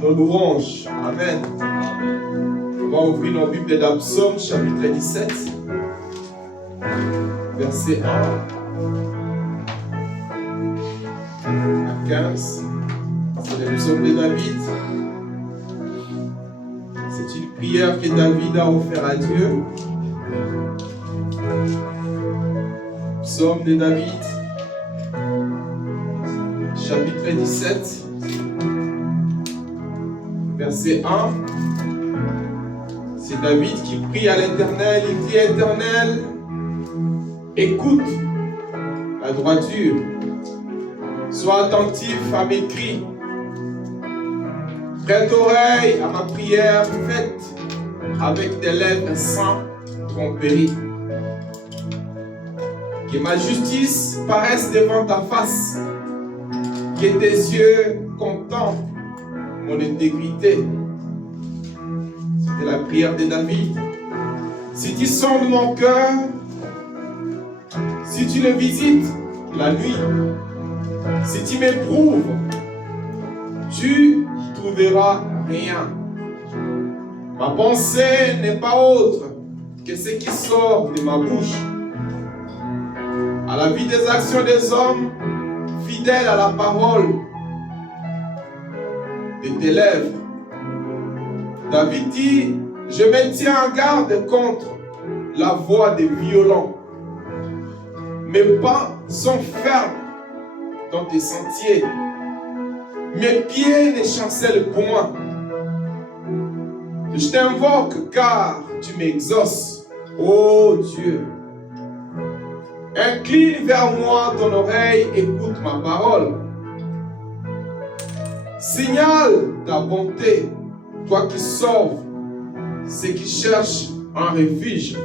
nos louanges. Amen. On va ouvrir nos Bibles dans Psaume chapitre 17, verset 1 à 15. C'est le psaume de David. C'est une prière que David a offerte à Dieu. Psaume de David, chapitre 17, verset 1. C'est David qui prie à l'Éternel. Il dit: Éternel, écoute la droiture. Sois attentif à mes cris. Prête oreille à ma prière faite avec des lèvres sans tromperie. Que ma justice paraisse devant ta face. Que tes yeux contemplent mon intégrité. C'était la prière de David. Si tu sondes mon cœur, si tu le visites la nuit, si tu m'éprouves, tu trouveras rien. Ma pensée n'est pas autre que ce qui sort de ma bouche. À la vie des actions des hommes, fidèles à la parole de tes lèvres. David dit: je me tiens en garde contre la voix des violents. Mes pas sont fermes dans tes sentiers. Mes pieds ne chancellent point. Je t'invoque car tu m'exauces, ô Dieu. Incline vers moi ton oreille, écoute ma parole. Signale ta bonté, toi qui sauves ceux qui cherchent un refuge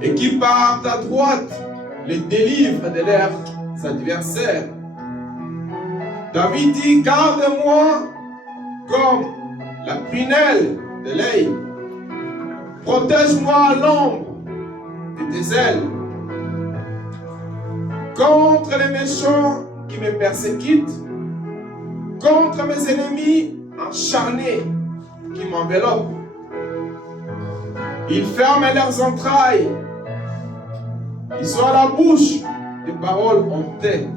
et qui par ta droite les délivre de leurs adversaires. David dit: garde-moi comme la prunelle de l'œil. Protège-moi à l'ombre de tes ailes. Contre les méchants qui me persécutent, contre mes ennemis acharnés qui m'enveloppent. Ils ferment leurs entrailles. Ils sont à la bouche des paroles honteuses.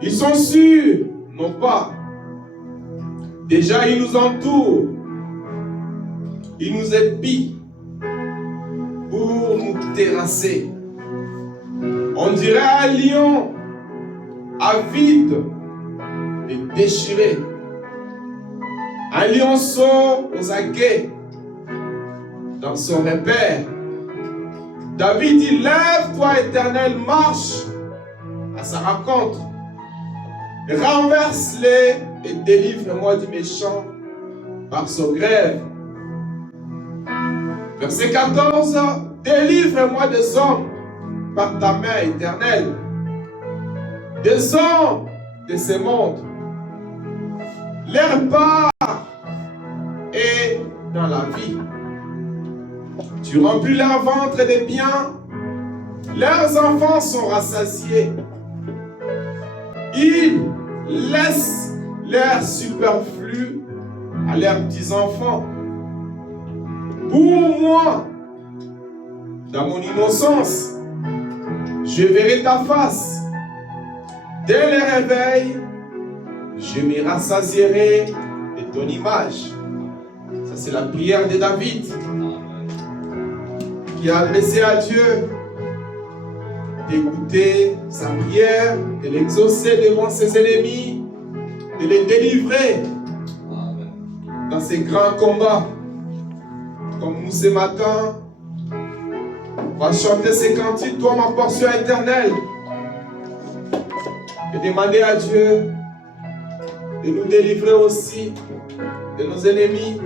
Ils sont sûrs, non pas. Déjà, ils nous entourent. Ils nous épient pour nous terrasser. On dirait un lion avide de déchirer. Un lionceau aux aguets dans son repère. David dit: lève-toi, Éternel, marche à sa rencontre. Renverse-les et délivre-moi du méchant par son grève. Verset 14. Délivre-moi des hommes par ta main éternelle, des hommes de ce monde. Leur part est dans la vie. Tu remplis leur ventre de biens, leurs enfants sont rassasiés. Ils laissent leur superflu à leurs petits-enfants. Pour moi, dans mon innocence, je verrai ta face. Dès le réveil, je me rassasierai de ton image. Ça, c'est la prière de David qui a adressé à Dieu d'écouter sa prière, de l'exaucer devant ses ennemis, de les délivrer dans ces grands combats. Comme nous ce matin, on va chanter ces cantiques, toi ma portion éternelle, et demander à Dieu de nous délivrer aussi de nos ennemis.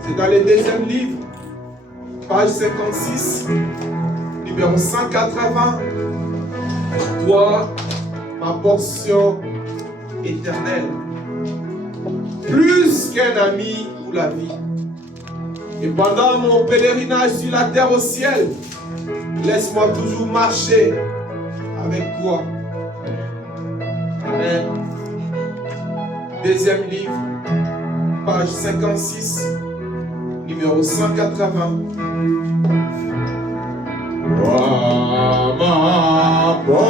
C'est dans le deuxième livre, page 56, numéro 180. Toi, ma portion éternelle, plus qu'un ami pour la vie. Et pendant mon pèlerinage sur la terre au ciel, laisse-moi toujours marcher avec toi. Amen. Deuxième livre, page 56, numéro 180. Toi, ma portion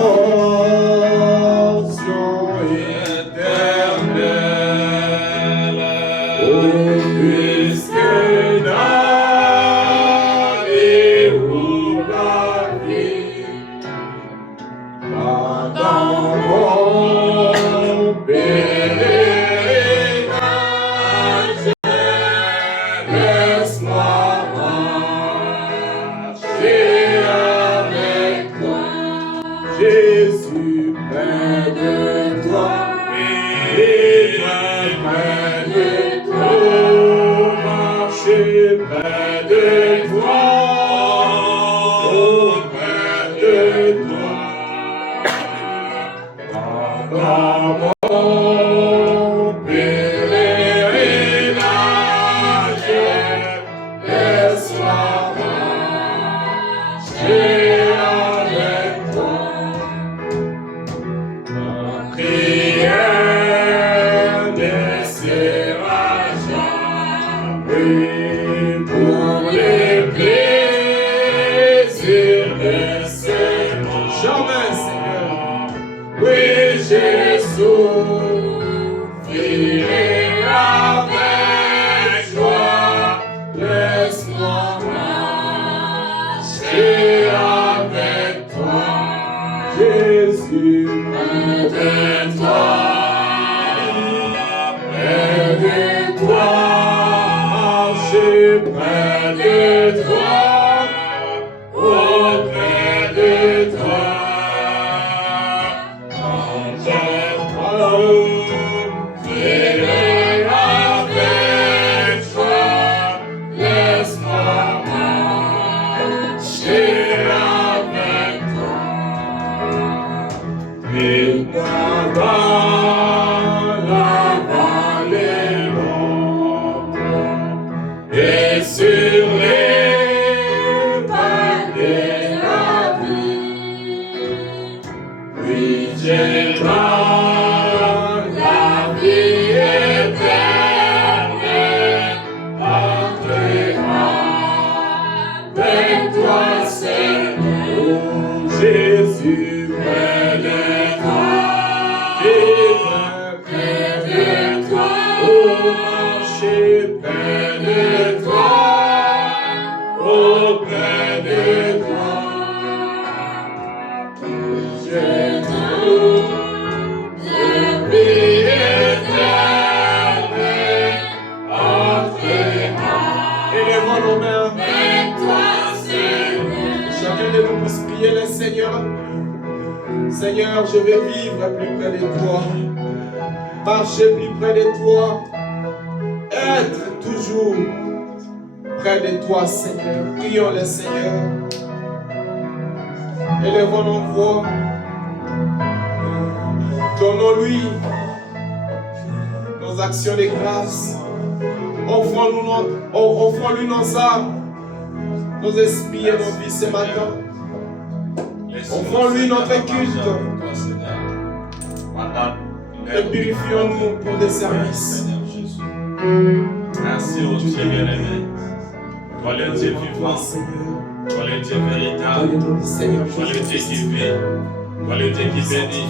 éternelle, puisque n'avez-vous la vie pendant mon pèlerinage, laisse-moi marcher avec toi, Jésus, près de toi, vivre près de toi, marcher près de toi, oh, près de toi, dans mon pèlerinage, laisse-moi marcher avec toi. Ma prière ne sera jamais pour les plaisirs de ce monde. Jamais, Seigneur. Oui, Jésus, vivrai avec joie. Laisse-moi marcher avec toi, Jésus, près de toi, marcher près de toi, auprès de toi. Vivrai avec toi, laisse-moi marcher avec toi. Et-moi dans la vallée l'ombre et sur les vallées la vie. Oui, j'ai dans la vie éternelle, entrera avec toi, Seigneur, Jésus, près de toi, vivre près de toi, oh, marcher près de toi, auprès de toi. J'ai tout la vie éternelle, entrera. Élevons nos mains avec toi, Seigneur. Chacun de nous puisse prier le Seigneur. Seigneur, je vais vivre plus près de toi, marcher plus près de toi, être toujours près de toi, Seigneur. Prions le Seigneur. Élevons nos voix. Donnons-lui nos actions de grâce. Offrons-lui nos âmes, nos esprits et nos vies ce matin. Offrons-lui notre culte. Et purifions-nous pour des services. Merci au Dieu bien-aimé. Toi le Dieu vivant, toi le Dieu véritable, toi le Dieu qui vit, toi le Dieu qui bénit,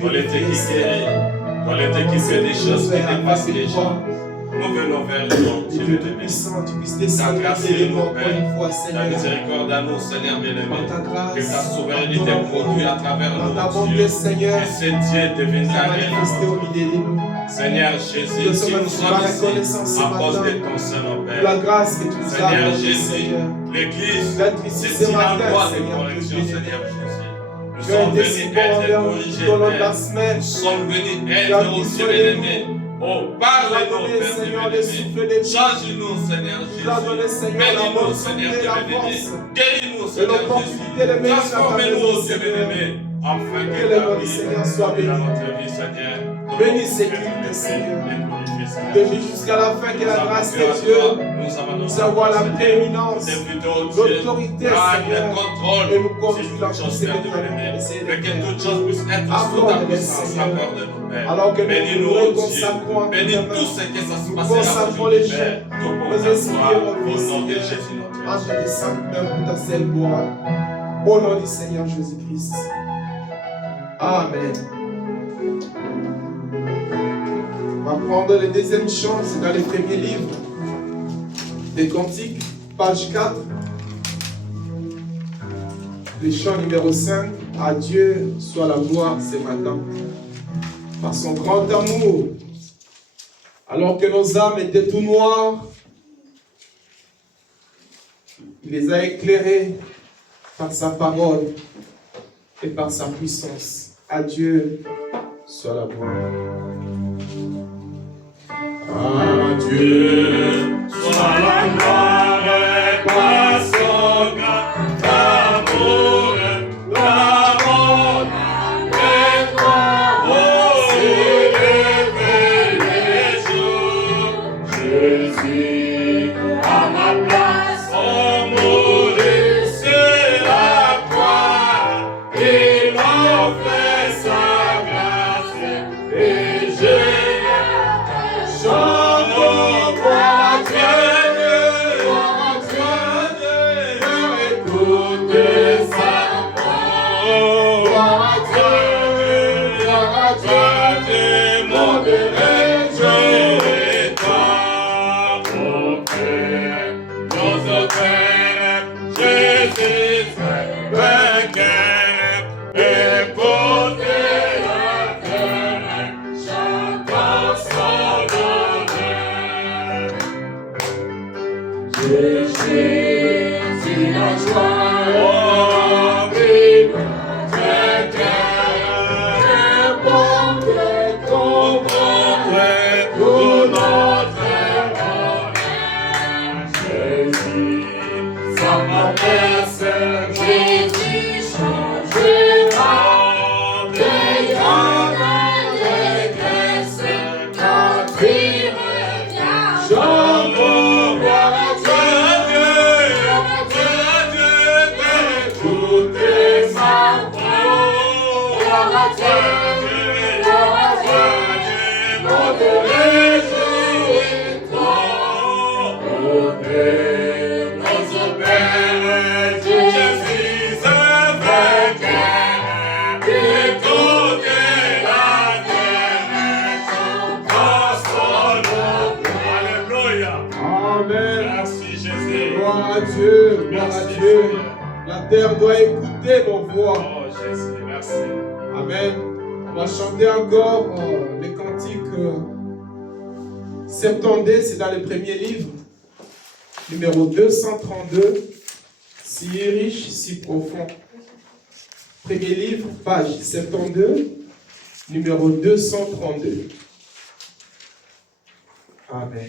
toi le Dieu qui guérit, toi le Dieu qui fait des choses qui dépassent les gens. Nous venons vers le nom de Dieu de puissant, ta grâce et nos pères, ta miséricorde à nous, Seigneur bien-aimé, que ta souveraineté produit à travers nous, Dieu, que ce Dieu devienne ta réalité. Seigneur Jésus, si nous sommes ici à cause de ton Saint Père, Seigneur Jésus, l'Église, c'est une endroit de correction, Seigneur Jésus. Nous sommes venus être corrigés, Père. Nous sommes venus être aussi bien-aimés. Oh, parle-nous, Père bien-aimé. Change-nous, Seigneur Jésus. Bénis-nous, Seigneur bien-aimé. Guéris-nous, Seigneur Jésus. Transformez-nous, Dieu bien-aimé, afin que ta vie soit dans notre vie, Seigneur. Bénis ces cultes, Seigneur. Bénis jusqu'à la fin que la grâce de Dieu nous avoir la prééminence, l'autorité, Seigneur, et nous conduire la chose que toute chose puisse être sous ta puissance, Père. Alors que Bénis-nous, nous Dieu. consacrons Bénis tout ce que ça se nous passera consacrons aujourd'hui, les Père. chefs, Tout pour nos ta esprits et gloire, nos au vies, nom de Seigneur. Jésus notre Dieu. Entre les saintes œuvres de ta seule gloire. Au nom du Seigneur Jésus-Christ. Amen. On va prendre le deuxième chant, c'est dans le premier livre des Cantiques, page 4. Le chant numéro 5. À Dieu soit la gloire ce matin. Par son grand amour, alors que nos âmes étaient tout noires, il les a éclairées par sa parole et par sa puissance. À Dieu soit la gloire. À Dieu soit la gloire et par son grand amour, la mort et toi, aussi levé les jours. Jésus à ma place, oh mourir sur la croix, il offre sa grâce et je La terre doit écouter nos voix. Oh Jésus, merci. Amen. On va chanter encore les cantiques 72, c'est dans le premier livre, numéro 232, si riche, si profond. Premier livre, page 72, numéro 232. Amen. Amen.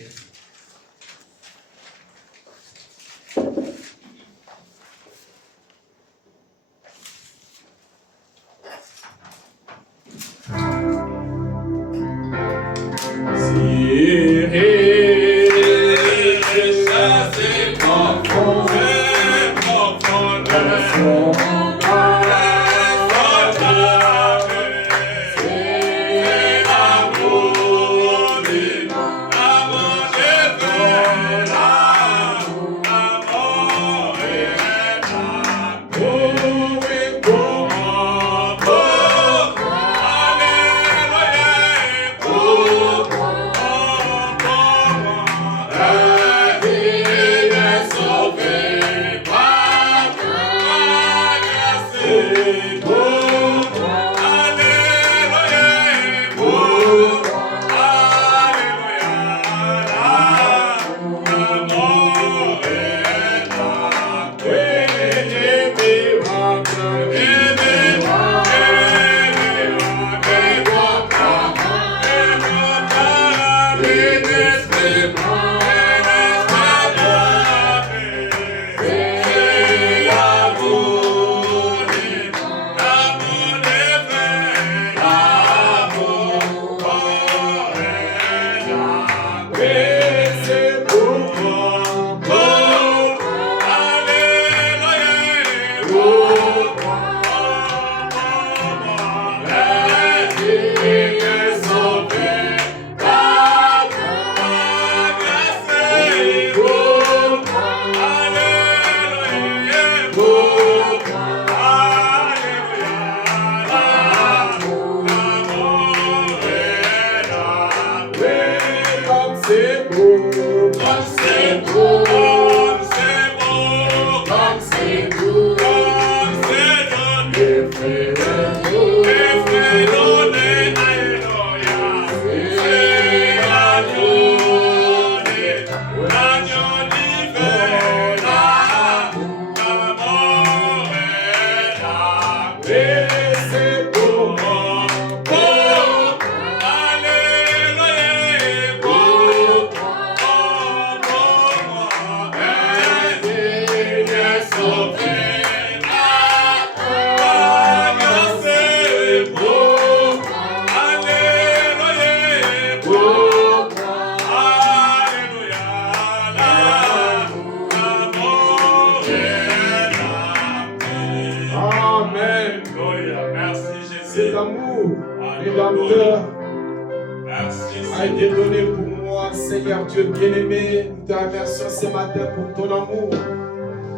a été donné pour moi, Seigneur Dieu bien-aimé. Nous te remercions ce matin pour ton amour,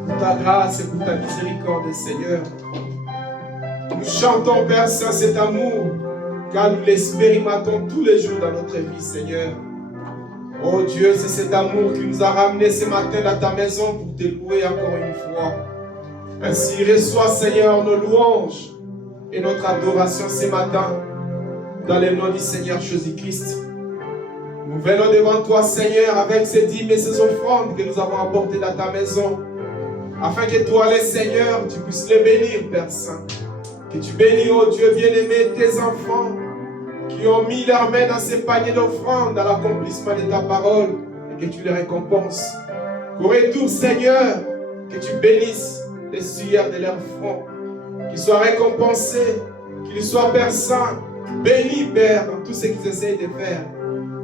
pour ta grâce et pour ta miséricorde, Seigneur. Nous chantons, Père Saint, cet amour, car nous l'expérimentons tous les jours dans notre vie, Seigneur. Oh Dieu, c'est cet amour qui nous a ramenés ce matin dans ta maison pour te louer encore une fois. Ainsi, reçois, Seigneur, nos louanges et notre adoration ce matin, dans le nom du Seigneur Jésus-Christ. Nous venons devant toi, Seigneur, avec ces dîmes et ces offrandes que nous avons apportées dans ta maison, afin que toi, le Seigneur, tu puisses les bénir, Père Saint. Que tu bénis, oh Dieu bien-aimé, tes enfants qui ont mis leurs mains dans ces paniers d'offrandes dans l'accomplissement de ta parole et que tu les récompenses. Qu'au retour, Seigneur, que tu bénisses les sueurs de leur front, qu'ils soient récompensés, qu'ils soient, Père Saint, bénis, Père, dans tout ce qu'ils essayent de faire.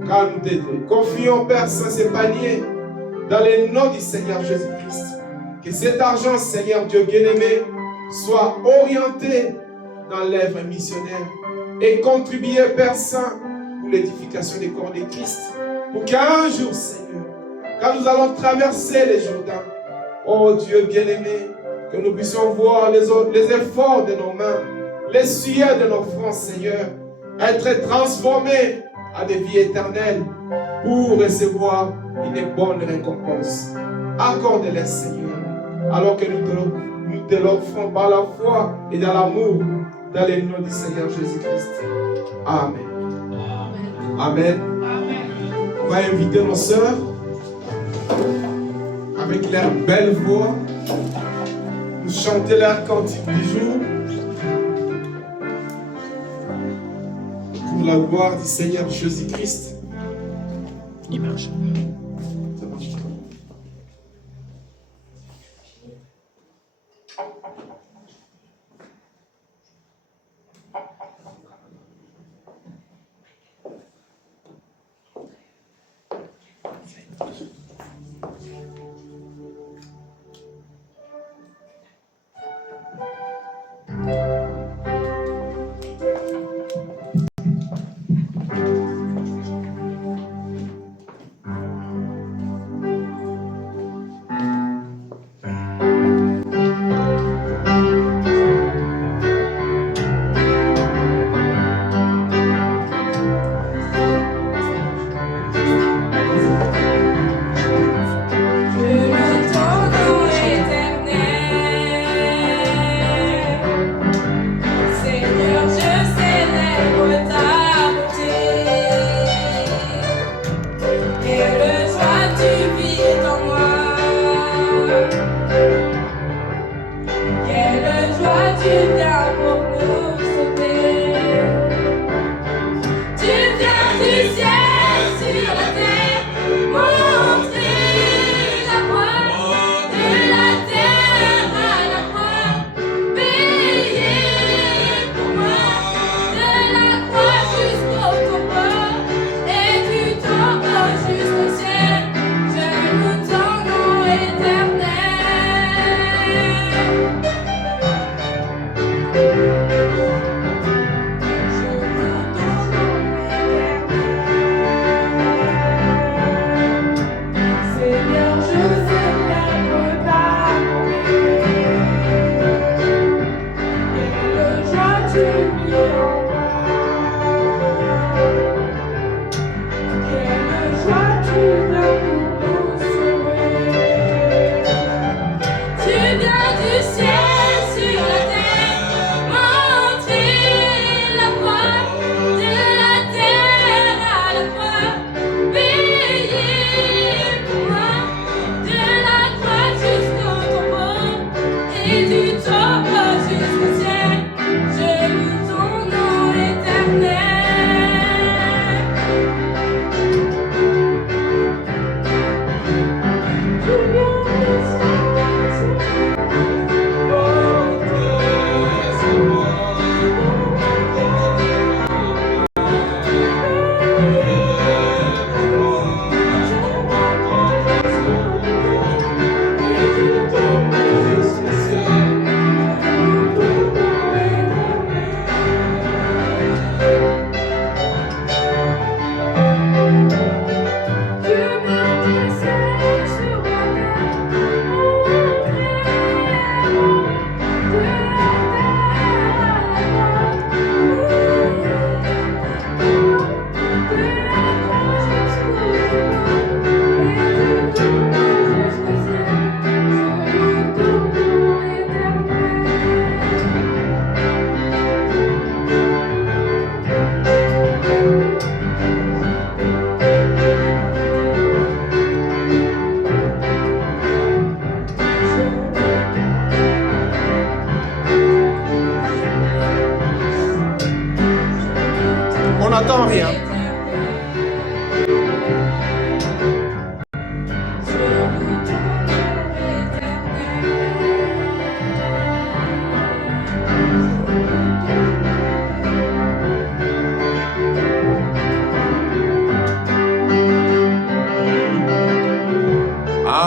Car nous te confions, Père Saint, ces paniers dans le nom du Seigneur Jésus-Christ. Que cet argent, Seigneur Dieu bien-aimé, soit orienté dans l'œuvre missionnaire et contribuer, Père Saint, pour l'édification des corps de Christ. Pour qu'un jour, Seigneur, quand nous allons traverser les Jourdains, oh Dieu bien-aimé, que nous puissions voir les efforts de nos mains, les sueurs de nos fronts, Seigneur, être transformés à des vies éternelles pour recevoir une bonne récompense. Accorde-les, Seigneur, alors que nous te l'offrons par la foi et dans l'amour, dans le nom du Seigneur Jésus-Christ. Amen. Amen. On va inviter nos sœurs avec leur belle voix, nous chanter leur cantique du jour pour la gloire du Seigneur Jésus-Christ. Il marche. Ça marche pas.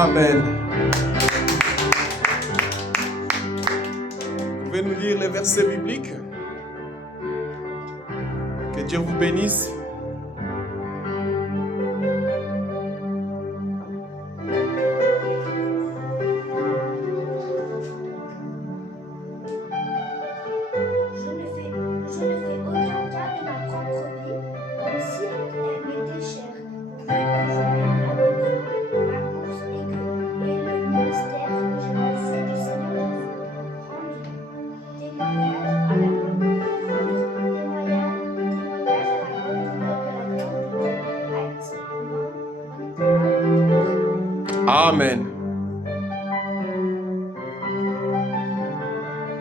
Amen. Vous pouvez nous lire les versets bibliques? Que Dieu vous bénisse. Amen.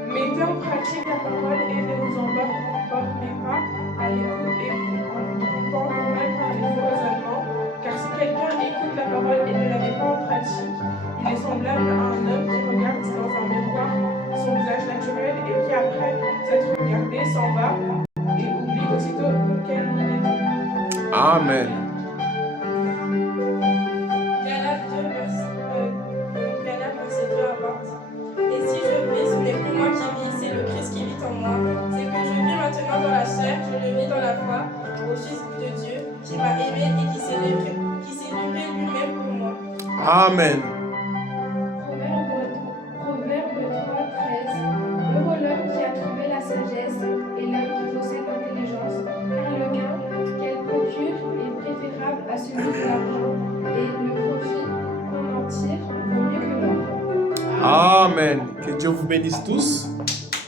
Mettez en pratique la parole et ne vous emportez pas à l'écoute et en vous trompant vous-même par les faux raisonnements, car si quelqu'un écoute la parole et ne la met pas en pratique, il est semblable à un homme qui regarde dans un miroir son visage naturel et qui, après s'être regardé, s'en va et oublie aussitôt quel il était. Amen. Galates 2, verset 2 à 20. Et si je vis, ce n'est plus moi qui vis, c'est le Christ qui vit en moi. C'est que je vis maintenant dans la chair, je le vis dans la foi, au Fils de Dieu, qui m'a aimé et qui s'est livré lui-même pour moi. Amen. Proverbe 3:13. Heureux l'homme qui a trouvé la sagesse et l'homme qui possède l'intelligence, car le gain qu'elle procure est préférable à celui de l'argent, et le profit qu'on en tire vaut mieux que l'or. Amen. Que Dieu vous bénisse tous.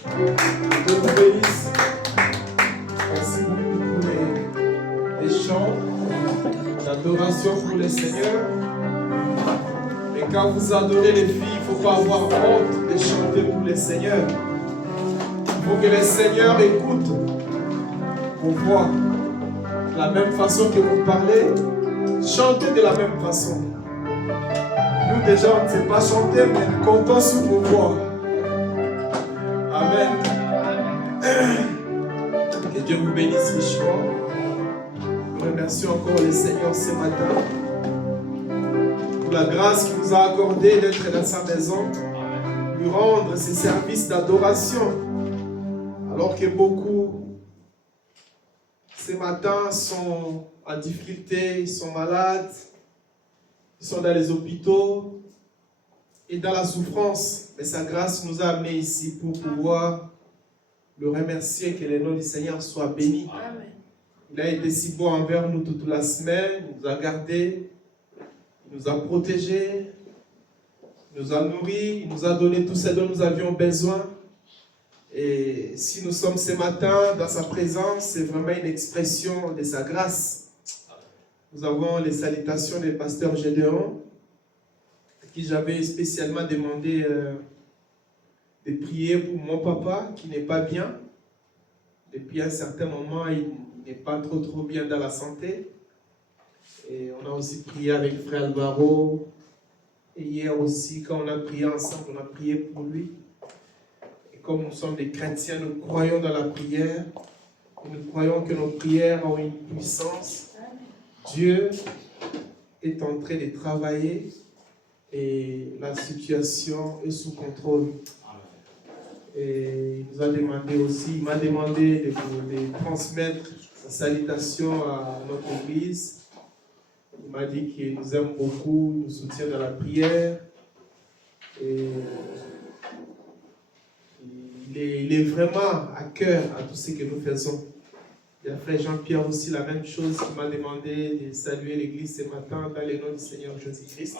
Que Dieu vous bénisse. Merci beaucoup pour les chants d'adoration pour le Seigneur. Et quand vous adorez les filles, il ne faut pas avoir honte de chanter pour le Seigneur. Il faut que le Seigneur écoute vos voix. De la même façon que vous parlez, chantez de la même façon. Nous déjà, on ne sait pas chanter, mais nous comptons sur vos voix. Amen. Que Dieu vous bénisse richement. Nous remercions encore le Seigneur ce matin pour la grâce qu'il nous a accordée d'être dans sa maison, lui rendre ses services d'adoration, alors que beaucoup ce matin sont en difficulté, ils sont malades, ils sont dans les hôpitaux et dans la souffrance. Mais sa grâce nous a amenés ici pour pouvoir le remercier, que le nom du Seigneur soit béni. Amen. Il a été si bon envers nous toute la semaine, il nous a gardés, il nous a protégés, il nous a nourris, il nous a donné tout ce dont nous avions besoin. Et si nous sommes ce matin dans sa présence, c'est vraiment une expression de sa grâce. Nous avons les salutations du pasteur Gédéon, à qui j'avais spécialement demandé de prier pour mon papa qui n'est pas bien. Depuis un certain moment, il n'est pas trop bien dans la santé. Et on a aussi prié avec frère Alvaro. Et hier aussi, quand on a prié ensemble, on a prié pour lui. Et comme nous sommes des chrétiens, nous croyons dans la prière. Et nous croyons que nos prières ont une puissance. Dieu est en train de travailler et la situation est sous contrôle. Et il nous a demandé aussi, il m'a demandé de transmettre sa salutation à notre église. Il m'a dit qu'il nous aime beaucoup, il nous soutient dans la prière. Et il est vraiment à cœur à tout ce que nous faisons. Il y a frère Jean-Pierre aussi la même chose, qui m'a demandé de saluer l'église ce matin dans le nom du Seigneur Jésus-Christ.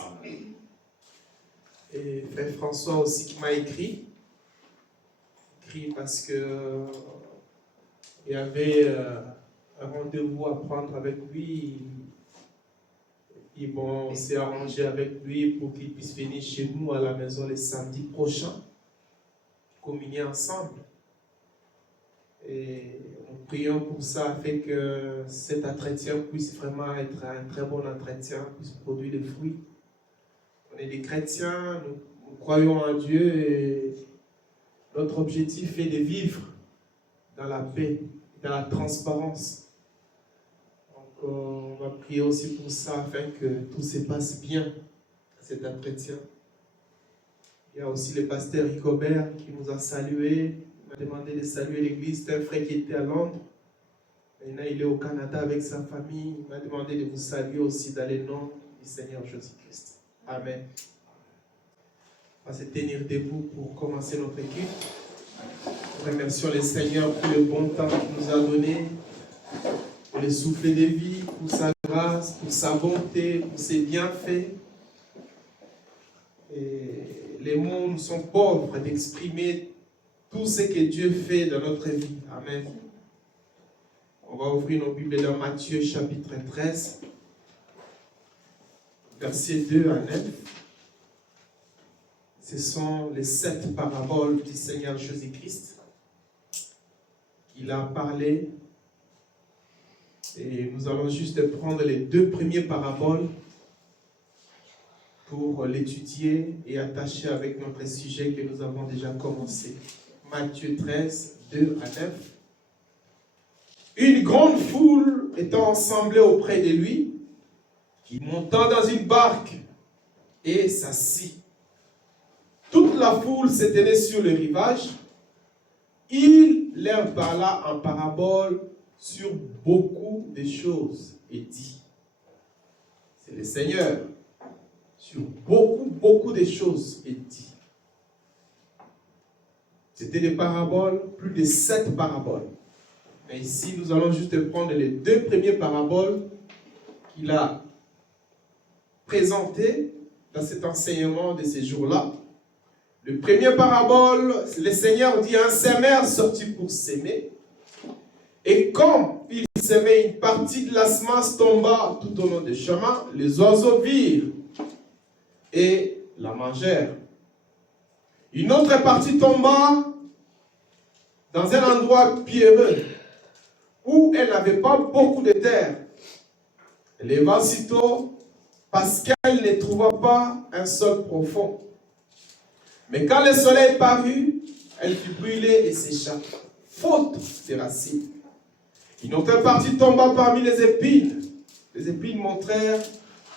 Et frère François aussi qui m'a écrit parce que il y avait un rendez-vous à prendre avec lui. Et bon, on s'est arrangé avec lui pour qu'il puisse venir chez nous à la maison le samedi prochain, communier ensemble. Et nous prions pour ça, afin que cet entretien puisse vraiment être un très bon entretien, puisse produire des fruits. On est des chrétiens, nous croyons en Dieu et notre objectif est de vivre dans la paix, dans la transparence. Donc on va prier aussi pour ça, afin que tout se passe bien cet entretien. Il y a aussi le pasteur Ricobert qui nous a salués. Il m'a demandé de saluer l'église. C'est un frère qui était à Londres. Maintenant, il est au Canada avec sa famille. Il m'a demandé de vous saluer aussi dans le nom du Seigneur Jésus-Christ. Amen. On va se tenir debout pour commencer notre équipe. Remercions le Seigneur pour le bon temps qu'il nous a donné, pour le souffle de vie, pour sa grâce, pour sa bonté, pour ses bienfaits. Et les mots sont pauvres d'exprimer tout ce que Dieu fait dans notre vie. Amen. On va ouvrir nos Bibles dans Matthieu chapitre 13, versets 2 à 9. Ce sont les 7 paraboles du Seigneur Jésus-Christ. Il a parlé. Et nous allons juste prendre les 2 premières paraboles pour l'étudier et attacher avec notre sujet que nous avons déjà commencé. Matthieu 13, 2 à 9. Une grande foule étant assemblée auprès de lui, il monta dans une barque et s'assit. Toute la foule se tenait sur le rivage. Il leur parla en parabole sur beaucoup de choses et dit, c'est le Seigneur, sur beaucoup de choses et dit. C'était des paraboles, plus de 7 paraboles. Mais ici, nous allons juste prendre les 2 premières paraboles qu'il a présentées dans cet enseignement de ces jours-là. Le premier parabole, le Seigneur dit, un semeur sortit pour s'aimer. Et comme il s'aimait, une partie de la semence tomba tout au long du chemin, les oiseaux virent et la mangèrent. Une autre partie tomba dans un endroit pierreux, où elle n'avait pas beaucoup de terre. Elle leva sitôt parce qu'elle ne trouva pas un sol profond. Mais quand le soleil parut, elle fut brûlée et sécha, faute de racines. Une autre partie tomba parmi les épines. Les épines montrèrent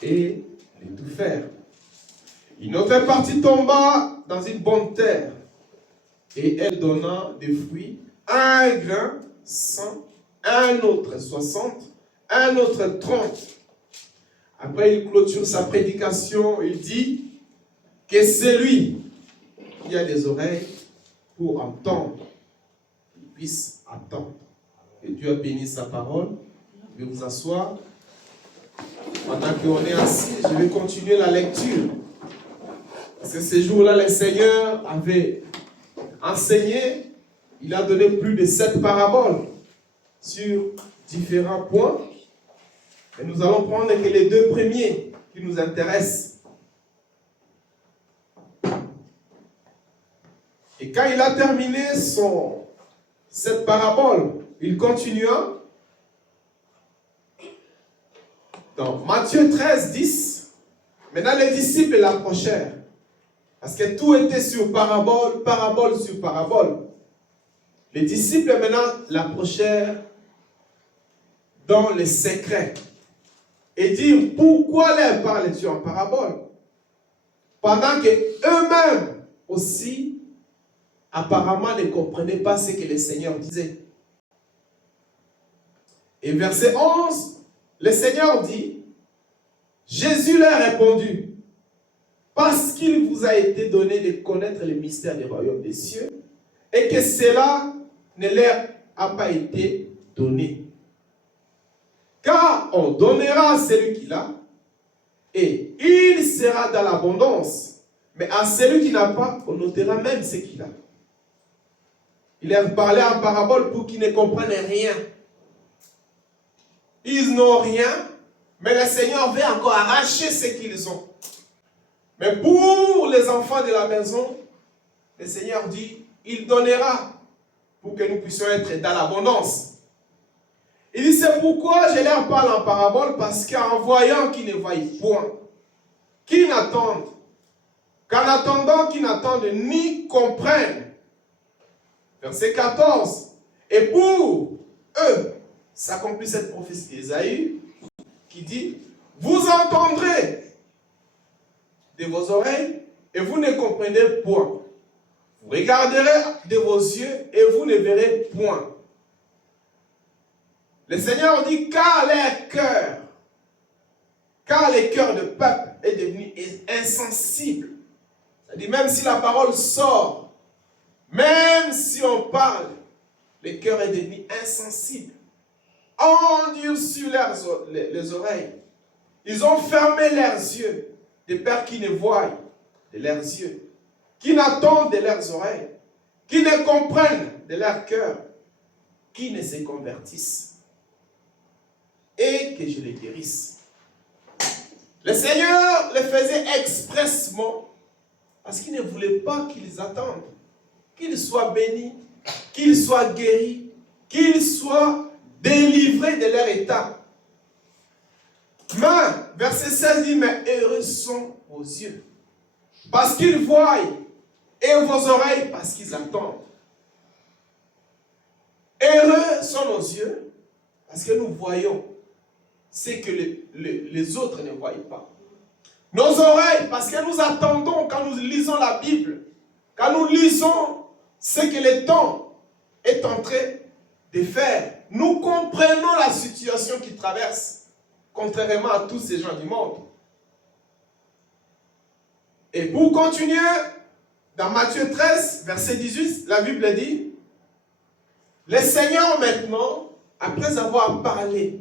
et l'étouffèrent. Une autre partie tomba dans une bonne terre. Et elle donna des fruits, un grain, 100, un autre 60, un autre 30. Après, il clôture sa prédication. Il dit que c'est lui qui a des oreilles pour entendre, qu'il puisse attendre. Et Dieu a béni sa parole. Je vais vous asseoir. Pendant qu'on est assis, je vais continuer la lecture. Parce que ces jours-là, le Seigneur avait enseigné. Il a donné plus de 7 paraboles sur différents points. Et nous allons prendre que les 2 premiers qui nous intéressent. Et quand il a terminé cette parabole, il continua dans Matthieu 13, 10. Maintenant, les disciples l'approchèrent. Parce que tout était sur parabole, parabole sur parabole. Les disciples maintenant l'approchèrent dans les secrets et dirent, pourquoi leur parles-tu en parabole? Pendant que eux-mêmes aussi, apparemment, ne comprenaient pas ce que le Seigneur disait. Et verset 11, le Seigneur dit, Jésus leur a répondu, parce qu'il vous a été donné de connaître les mystères du royaume des cieux, et que cela ne leur a pas été donné. Car on donnera à celui qui l'a, et il sera dans l'abondance. Mais à celui qui n'a pas, on notera même ce qu'il a. Il leur parlait en parabole pour qu'ils ne comprennent rien. Ils n'ont rien, mais le Seigneur veut encore arracher ce qu'ils ont. Mais pour les enfants de la maison, le Seigneur dit, il donnera pour que nous puissions être dans l'abondance. Il dit, c'est pourquoi je leur parle en parabole, parce qu'en voyant qu'ils ne voient point, qu'ils n'attendent, qu'en attendant qu'ils n'attendent ni comprennent. Verset 14. Et pour eux, s'accomplit cette prophétie d'Ésaïe qui dit, vous entendrez de vos oreilles et vous ne comprenez point. Vous regarderez de vos yeux et vous ne verrez point. Le Seigneur dit, car le cœur de peuple est devenu insensible. C'est-à-dire, même si la parole sort, même si on parle, le cœur est devenu insensible. Endurci les oreilles. Ils ont fermé leurs yeux, de peur qu'ils ne voient de leurs yeux, qui n'attendent de leurs oreilles, qui ne comprennent de leur cœur, qui ne se convertissent, et que je les guérisse. Le Seigneur le faisait expressement parce qu'il ne voulait pas qu'ils attendent, qu'ils soient bénis, qu'ils soient guéris, qu'ils soient délivrés de leur état. Mais, verset 16 dit, mais heureux sont vos yeux, parce qu'ils voient, et vos oreilles, parce qu'ils entendent. Heureux sont nos yeux, parce que nous voyons ce que les autres ne voient pas. Nos oreilles, parce que nous attendons quand nous lisons la Bible, quand nous lisons ce que le temps est en train de faire. Nous comprenons la situation qu'ils traversent, contrairement à tous ces gens du monde. Et pour continuer, dans Matthieu 13, verset 18, la Bible dit, le Seigneur maintenant, après avoir parlé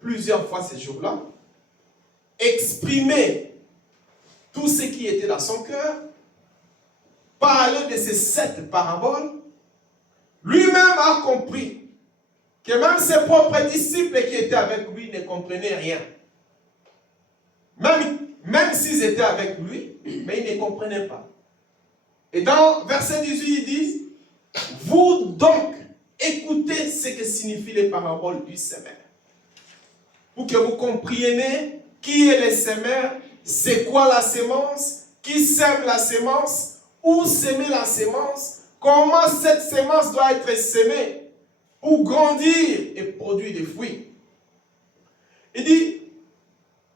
plusieurs fois ces jours-là, exprimé tout ce qui était dans son cœur, parler de ces 7 paraboles, lui-même a compris que même ses propres disciples qui étaient avec lui ne comprenaient rien. Même s'ils étaient avec lui, mais ils ne comprenaient pas. Et dans verset 18, il dit, vous donc écoutez ce que signifient les paraboles du semeur. Pour que vous compreniez qui est le semeur, c'est quoi la sémence, qui sème la sémence, où semer la sémence, comment cette sémence doit être sémée pour grandir et produire des fruits. Il dit,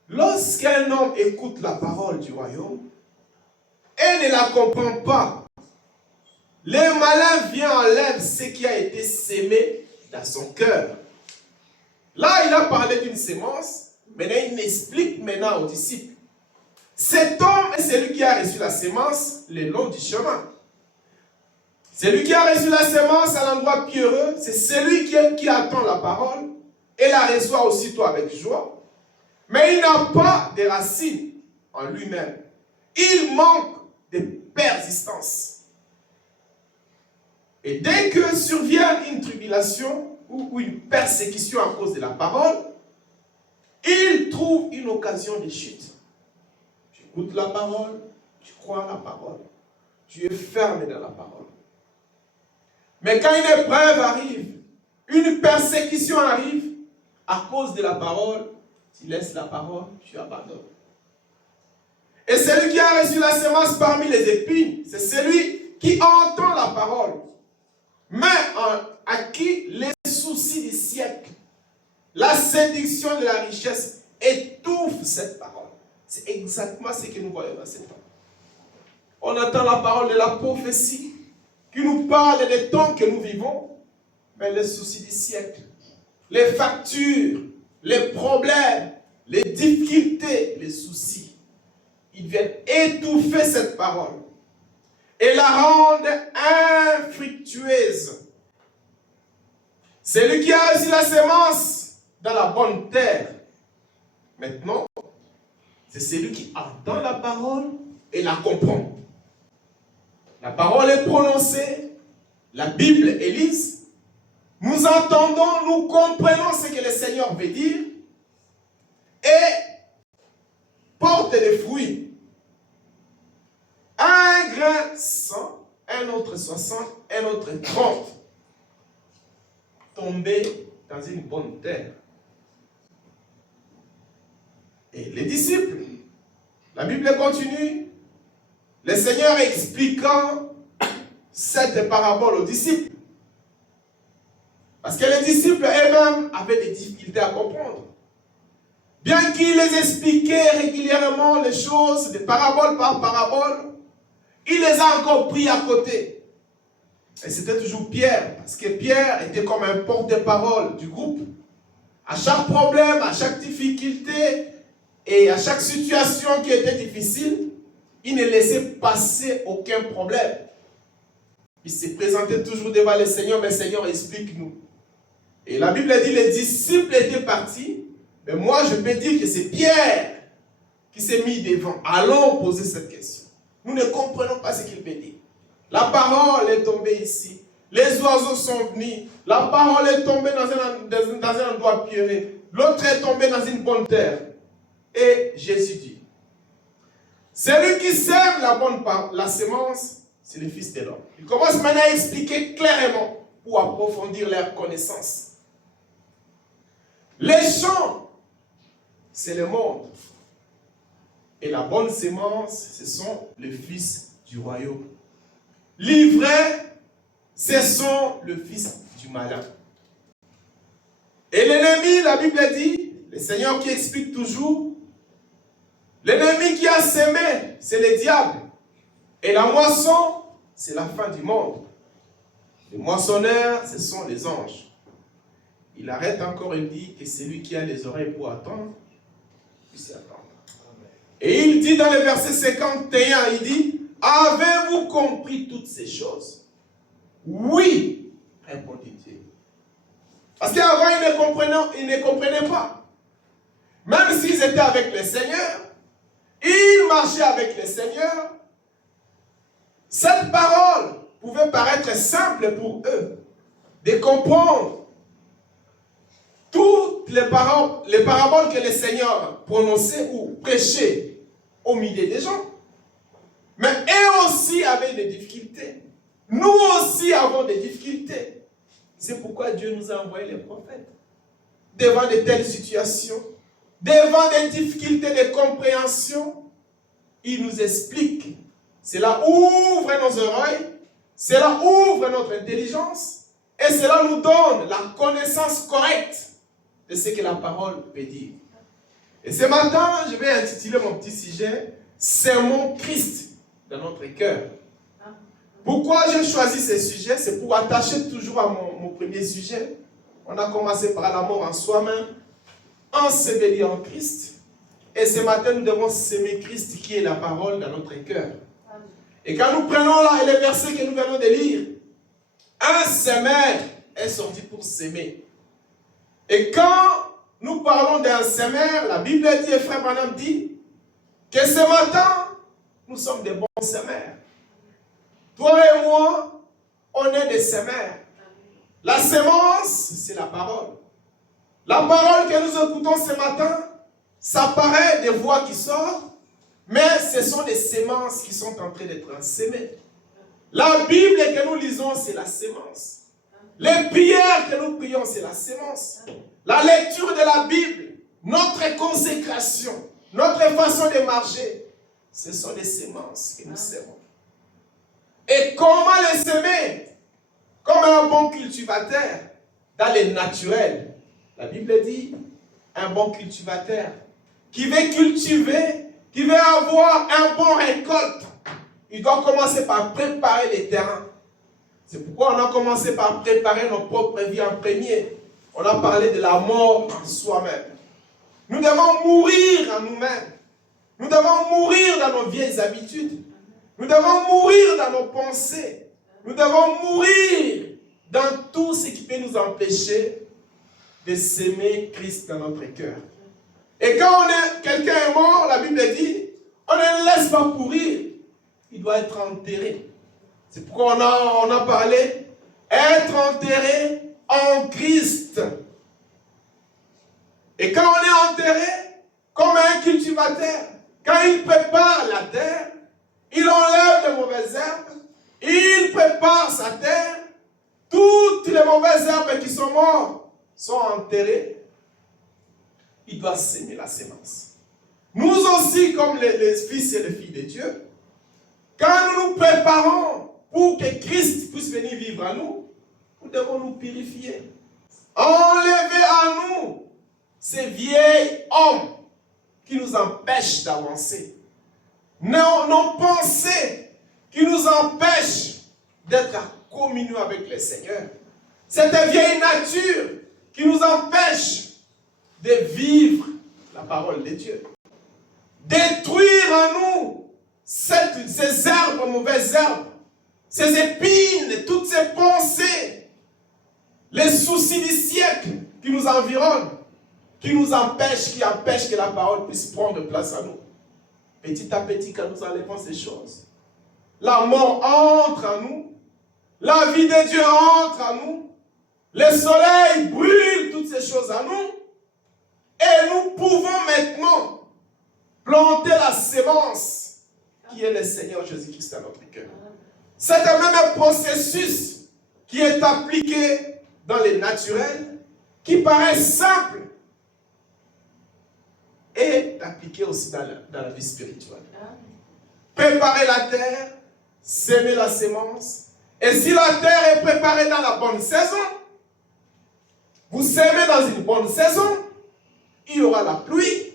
lorsqu'un homme écoute la parole du royaume et ne la comprend pas, le malin vient enlève ce qui a été sémé dans son cœur. Là, il a parlé d'une sémence, maintenant il explique maintenant aux disciples. Cet homme est celui qui a reçu la sémence le long du chemin. Celui qui a reçu la sémence à l'endroit pierreux, c'est celui qui attend la parole et la reçoit aussitôt avec joie. Mais il n'a pas de racines en lui-même. Il manque de persistance. Et dès que survient une tribulation ou une persécution à cause de la parole, il trouve une occasion de chute. Tu écoutes la parole, tu crois la parole, tu es ferme dans la parole. Mais quand une épreuve arrive, une persécution arrive, à cause de la parole, tu laisses la parole, tu abandonnes. Et celui qui a reçu la semence parmi les épines, c'est celui qui entend la parole, mais à qui les soucis du siècle, la séduction de la richesse étouffe cette parole. C'est exactement ce que nous voyons dans cette parole. On entend la parole de la prophétie qui nous parle des temps que nous vivons, mais les soucis du siècle, les factures, les problèmes, les difficultés, les soucis, ils viennent étouffer cette parole et la rendre infructueuse. Celui qui a reçu la sémence dans la bonne terre, maintenant, c'est celui qui entend la parole et la comprend. La parole est prononcée, la Bible est lise, nous entendons, nous comprenons ce que le Seigneur veut dire et porte des fruits. Un grain 100, un autre 60, un autre 30. Tombé dans une bonne terre. Et les disciples, la Bible continue, le Seigneur expliquant cette parabole aux disciples. Parce que les disciples eux-mêmes avaient des difficultés à comprendre. bien qu'il les expliquait régulièrement les choses, de parabole par parabole, il les a encore pris à côté. Et c'était toujours Pierre, parce que Pierre était comme un porte-parole du groupe. À chaque problème, à chaque difficulté et à chaque situation qui était difficile, il ne laissait passer aucun problème. Il se présentait toujours devant le Seigneur, mais Seigneur, explique-nous. Et la Bible dit, les disciples étaient partis, mais moi je peux dire que c'est Pierre qui s'est mis devant. Allons poser cette question. Nous ne comprenons pas ce qu'il veut dire. La parole est tombée ici. Les oiseaux sont venus. La parole est tombée dans un endroit pierreux. L'autre est tombé dans une bonne terre. Et Jésus dit, celui qui sème la semence, c'est le Fils de l'homme. Il commence maintenant à expliquer clairement pour approfondir leur connaissance. Les champs, c'est le monde. Et la bonne semence, ce sont les fils du royaume. L'ivraie, ce sont le fils du malin. Et l'ennemi, la Bible dit, le Seigneur qui explique toujours, l'ennemi qui a semé, c'est le diable. Et la moisson, c'est la fin du monde. Les moissonneurs, ce sont les anges. Il arrête encore et dit que celui qui a les oreilles pour attendre, puisse attendre. Et il dit dans le verset 51, il dit, avez-vous compris toutes ces choses? Oui, répondit Dieu. Parce qu'avant, ils ne comprenaient pas. Même s'ils étaient avec le Seigneur, ils marchaient avec le Seigneur, cette parole pouvait paraître simple pour eux de comprendre toutes les paraboles que le Seigneur prononçait ou prêchait au milieu des gens. Mais eux aussi avaient des difficultés. Nous aussi avons des difficultés. C'est pourquoi Dieu nous a envoyé les prophètes. Devant de telles situations, devant des difficultés de compréhension, il nous explique. Cela ouvre nos oreilles, cela ouvre notre intelligence et cela nous donne la connaissance correcte de ce que la parole peut dire. Et ce matin, je vais intituler mon petit sujet « Sermon Christ dans notre cœur ». Pourquoi j'ai choisi ce sujet? C'est pour attacher toujours à mon premier sujet. On a commencé par la mort en soi-même, enseveli en Christ. Et ce matin, nous devons s'aimer Christ qui est la parole dans notre cœur. Et quand nous prenons là les versets que nous venons de lire, un semeur est sorti pour s'aimer. Et quand nous parlons d'un semeur, la Bible dit, et Frère Branham dit, que ce matin, nous sommes des bons semeurs. Toi et moi, on est des semeurs. La semence, c'est la parole. La parole que nous écoutons ce matin, ça paraît des voix qui sortent, mais ce sont des semences qui sont en train d'être semées. La Bible que nous lisons, c'est la semence. Les prières que nous prions, c'est la semence. La lecture de la Bible, notre consécration, notre façon de marcher, ce sont des semences que nous semons. Et comment les semer? Comme un bon cultivateur, dans le naturel. La Bible dit, un bon cultivateur qui veut cultiver, qui veut avoir un bon récolte, il doit commencer par préparer les terrains. C'est pourquoi on a commencé par préparer nos propres vies en premier. On a parlé de la mort en soi-même. Nous devons mourir en nous-mêmes. Nous devons mourir dans nos vieilles habitudes. Nous devons mourir dans nos pensées. Nous devons mourir dans tout ce qui peut nous empêcher de s'aimer Christ dans notre cœur. Et quand quelqu'un est mort, la Bible dit, on ne le laisse pas pourrir. Il doit être enterré. C'est pourquoi on a parlé, être enterré en Christ. Et quand on est enterré, comme un cultivateur, quand il prépare la terre, il enlève les mauvaises herbes, il prépare sa terre, toutes les mauvaises herbes qui sont mortes sont enterrées. Il doit s'aimer la sémence. Nous aussi, comme les fils et les filles de Dieu, quand nous nous préparons pour que Christ puisse venir vivre à nous, nous devons nous purifier. Enlever à nous ces vieils hommes qui nous empêchent d'avancer. Nos pensées qui nous empêchent d'être en communion avec le Seigneur. Cette vieille nature qui nous empêche de vivre la parole de Dieu. Détruire en nous ces herbes, mauvaises herbes, ces épines, toutes ces pensées, les soucis du siècle qui nous environnent, qui nous empêchent, qui empêchent que la parole puisse prendre place à nous. Petit à petit, quand nous enlevons ces choses, la mort entre en nous, la vie de Dieu entre en nous, le soleil brûle toutes ces choses en nous, et nous pouvons maintenant planter la sémence qui est le Seigneur Jésus-Christ dans notre cœur. C'est le même processus qui est appliqué dans les naturels, qui paraît simple, et appliqué aussi dans la vie spirituelle. Préparer la terre, s'aimer la sémence, et si la terre est préparée dans la bonne saison, vous s'aimez dans une bonne saison, il y aura la pluie,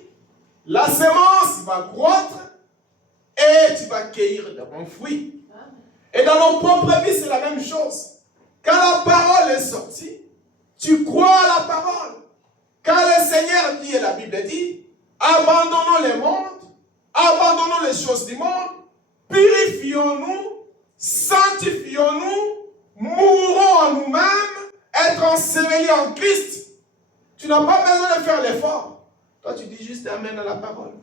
la sémence va croître et tu vas cueillir de bons fruits. Et dans nos propres vies, c'est la même chose. Quand la parole est sortie, tu crois à la parole. Quand le Seigneur dit et la Bible dit, abandonnons le monde, abandonnons les choses du monde, purifions-nous, sanctifions-nous, mourons en nous-mêmes, être ensevelis en Christ. Tu n'as pas besoin de faire l'effort. Toi, tu dis juste amen à la parole.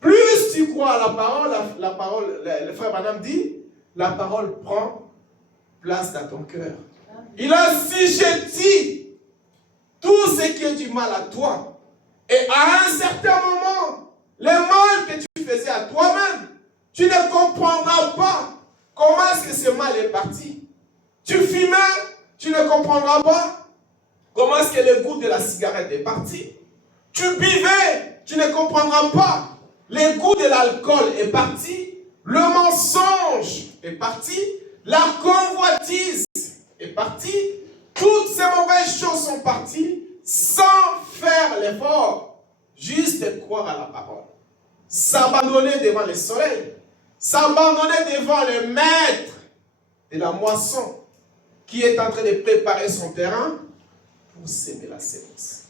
Plus tu crois à la parole, le frère Branham dit, la parole prend place dans ton cœur. Il a assujetti tout ce qui est du mal à toi. Et à un certain moment, le mal que tu faisais à toi-même, tu ne comprendras pas comment est-ce que ce mal est parti. Tu fumais, tu ne comprendras pas comment est-ce que le goût de la cigarette est parti. Tu buvais, tu ne comprendras pas. Le goût de l'alcool est parti. Le mensonge est parti. La convoitise est partie. Toutes ces mauvaises choses sont parties sans faire l'effort. Juste croire à la parole. S'abandonner devant le soleil. S'abandonner devant le maître de la moisson qui est en train de préparer son terrain pour s'aimer la sémence.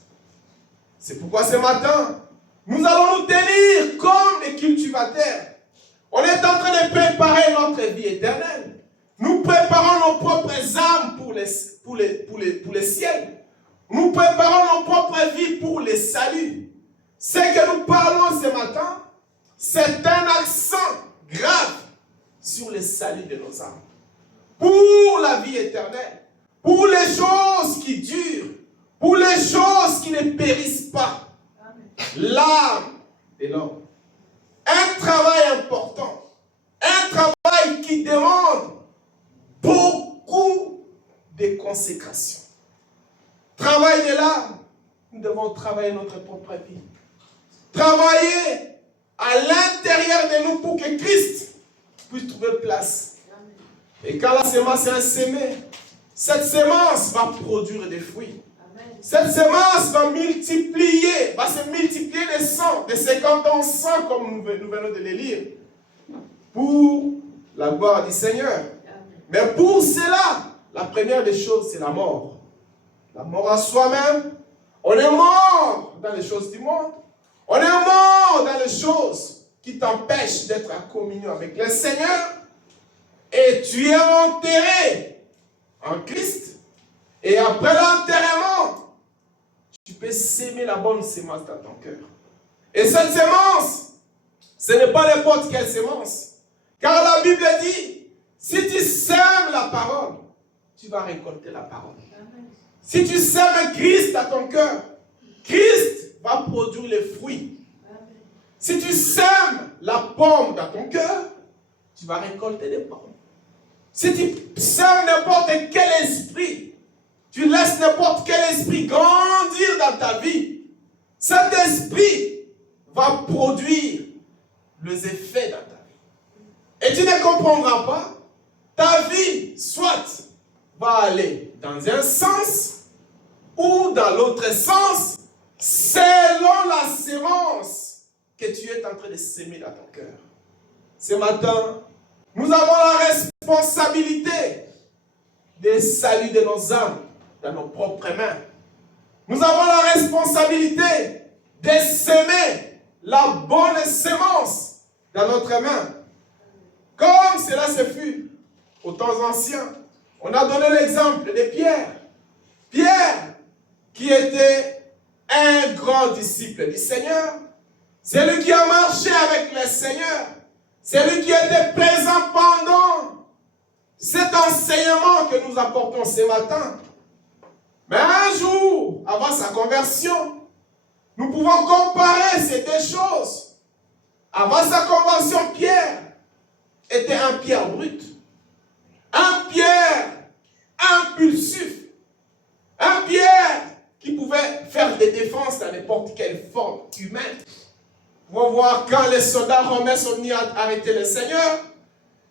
C'est pourquoi ce matin, nous allons nous tenir comme des cultivateurs. On est en train de préparer notre vie éternelle. Nous préparons nos propres âmes pour les ciels. Nous préparons nos propres vies pour les saluts. Ce que nous parlons ce matin, c'est un accent grave sur le salut de nos âmes. Pour la vie éternelle. Pour les choses qui durent. Pour les choses qui ne périssent pas. L'âme de l'homme. Un travail important. Un travail qui demande beaucoup de consécration. Travail de l'âme. Nous devons travailler notre propre vie. Travailler à l'intérieur de nous pour que Christ puisse trouver place. Et quand la semence est sémée, cette semence va produire des fruits. Cette semence va se multiplier de 100, de 50 en 100 comme nous venons de le lire. Pour la gloire du Seigneur. Mais pour cela, la première des choses, c'est la mort. La mort à soi-même. On est mort dans les choses du monde. On est mort dans les choses qui t'empêchent d'être en communion avec le Seigneur. Et tu es enterré en Christ. Et après l'enterrement, tu peux s'aimer la bonne sémence dans ton cœur. Et cette sémence, ce n'est pas n'importe quelle sémence. Car la Bible dit, si tu sèmes la parole, tu vas récolter la parole. Si tu sèmes Christ dans ton cœur, Christ va produire les fruits. Si tu sèmes la pomme dans ton cœur, tu vas récolter des pommes. Si tu sèmes n'importe quel esprit, tu laisses n'importe quel esprit grandir dans ta vie, cet esprit va produire les effets dans ta vie. Et tu ne comprendras pas, ta vie soit va aller dans un sens ou dans l'autre sens selon la sémence que tu es en train de s'aimer dans ton cœur. Ce matin, nous avons la responsabilité de salut de nos âmes dans nos propres mains. Nous avons la responsabilité de s'aimer la bonne sémence dans notre main. Comme cela se fut aux temps anciens. On a donné l'exemple de Pierre. Pierre, qui était un grand disciple du Seigneur, c'est lui qui a marché avec le Seigneur, c'est lui qui était présent pendant cet enseignement que nous apportons ce matin. Mais un jour, avant sa conversion, nous pouvons comparer ces deux choses. Avant sa conversion, Pierre était un Pierre brut, un Pierre impulsif, un Pierre qui pouvait faire des défenses à n'importe quelle forme humaine. Vous pouvez voir quand les soldats romains sont venus arrêter le Seigneur,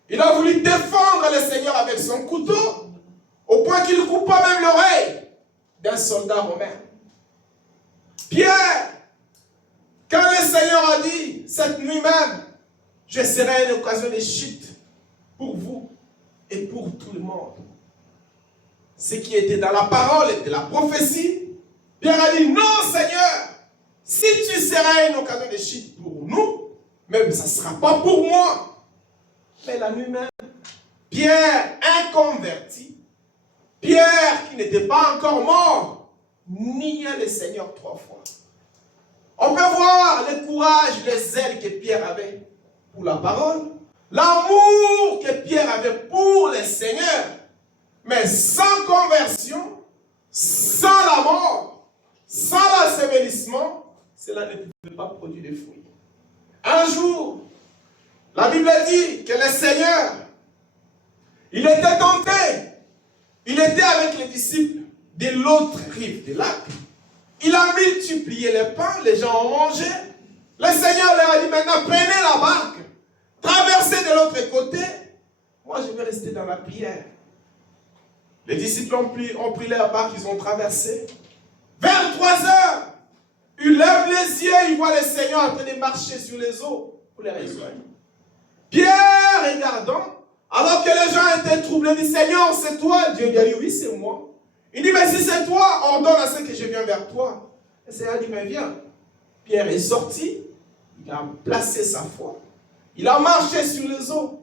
il a voulu défendre le Seigneur avec son couteau, au point qu'il coupa même l'oreille d'un soldat romain. Pierre, quand le Seigneur a dit, cette nuit même, je serai une occasion de chute pour vous et pour tout le monde. Ce qui était dans la parole et de la prophétie, Pierre a dit, non Seigneur, si tu seras une occasion de chute pour nous, même ça ne sera pas pour moi. Mais la nuit même, Pierre inconverti, Pierre qui n'était pas encore mort, nia le Seigneur 3 fois. On peut voir le courage, le zèle que Pierre avait pour la parole, l'amour que Pierre avait pour le Seigneur, mais sans conversion, sans la mort, sans l'ensevelissement, cela ne pouvait pas produire des fruits. Un jour, la Bible dit que le Seigneur, il était tenté, il était avec les disciples de l'autre rive du lac. Il a multiplié les pains, les gens ont mangé. Le Seigneur leur a dit, maintenant prenez la barque, traversez de l'autre côté. Moi, je vais rester dans la prière. Les disciples ont pris leur barque, ils ont traversé. Vers 3 heures, ils lèvent les yeux, ils voient le Seigneur en train de marcher sur les eaux pour les rejoindre. Pierre, regardant, alors que les gens étaient troublés, dit, Seigneur, c'est toi? Dieu lui a dit, oui, c'est moi. Il dit, mais si c'est toi, ordonne à ce que je vienne vers toi. Le Seigneur dit, mais viens. Pierre est sorti, il a placé sa foi. Il a marché sur les eaux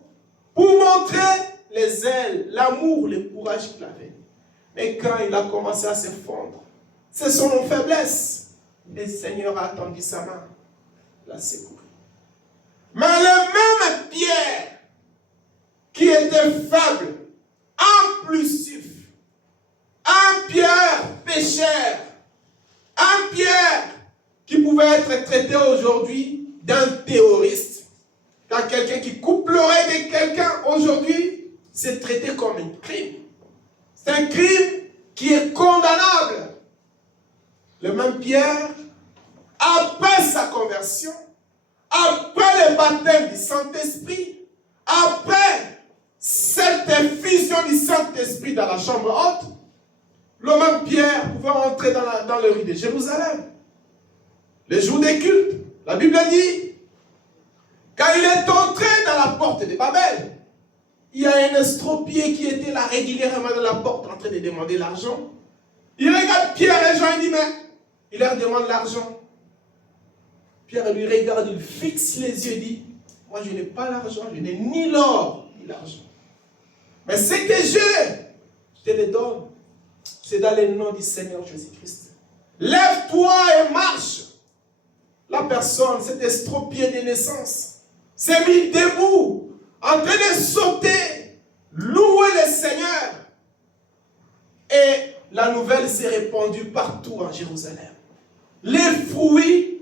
pour montrer les ailes, l'amour, le courage qu'il avait. Mais quand il a commencé à se fondre, c'est son faiblesse. Le Seigneur a attendu sa main, l'a secouru. Mais le même Pierre, qui était faible, impulsif, un Pierre pécheur, un Pierre qui pouvait être traité aujourd'hui d'un terroriste. Quand quelqu'un qui coupe l'oreille de quelqu'un aujourd'hui, c'est traité comme un crime. C'est un crime qui est condamnable. Le même Pierre, après sa conversion, après le baptême du Saint-Esprit, après cette effusion du Saint-Esprit dans la chambre haute, le même Pierre pouvait entrer dans le rue de Jérusalem. Le jour des cultes, la Bible dit, quand il est entré dans la porte de Babel, il y a un estropié qui était là régulièrement dans la porte en train de demander l'argent. Il regarde Pierre et Jean, il dit, mais il leur demande l'argent. Pierre lui regarde, il fixe les yeux et dit, moi je n'ai pas l'argent, je n'ai ni l'or ni l'argent. Mais ce que j'ai, je te le donne. C'est dans le nom du Seigneur Jésus-Christ. Lève-toi et marche. La personne, cet estropié de naissance, s'est mis debout, en train de sauter, louer le Seigneur. Et la nouvelle s'est répandue partout en Jérusalem. Les fruits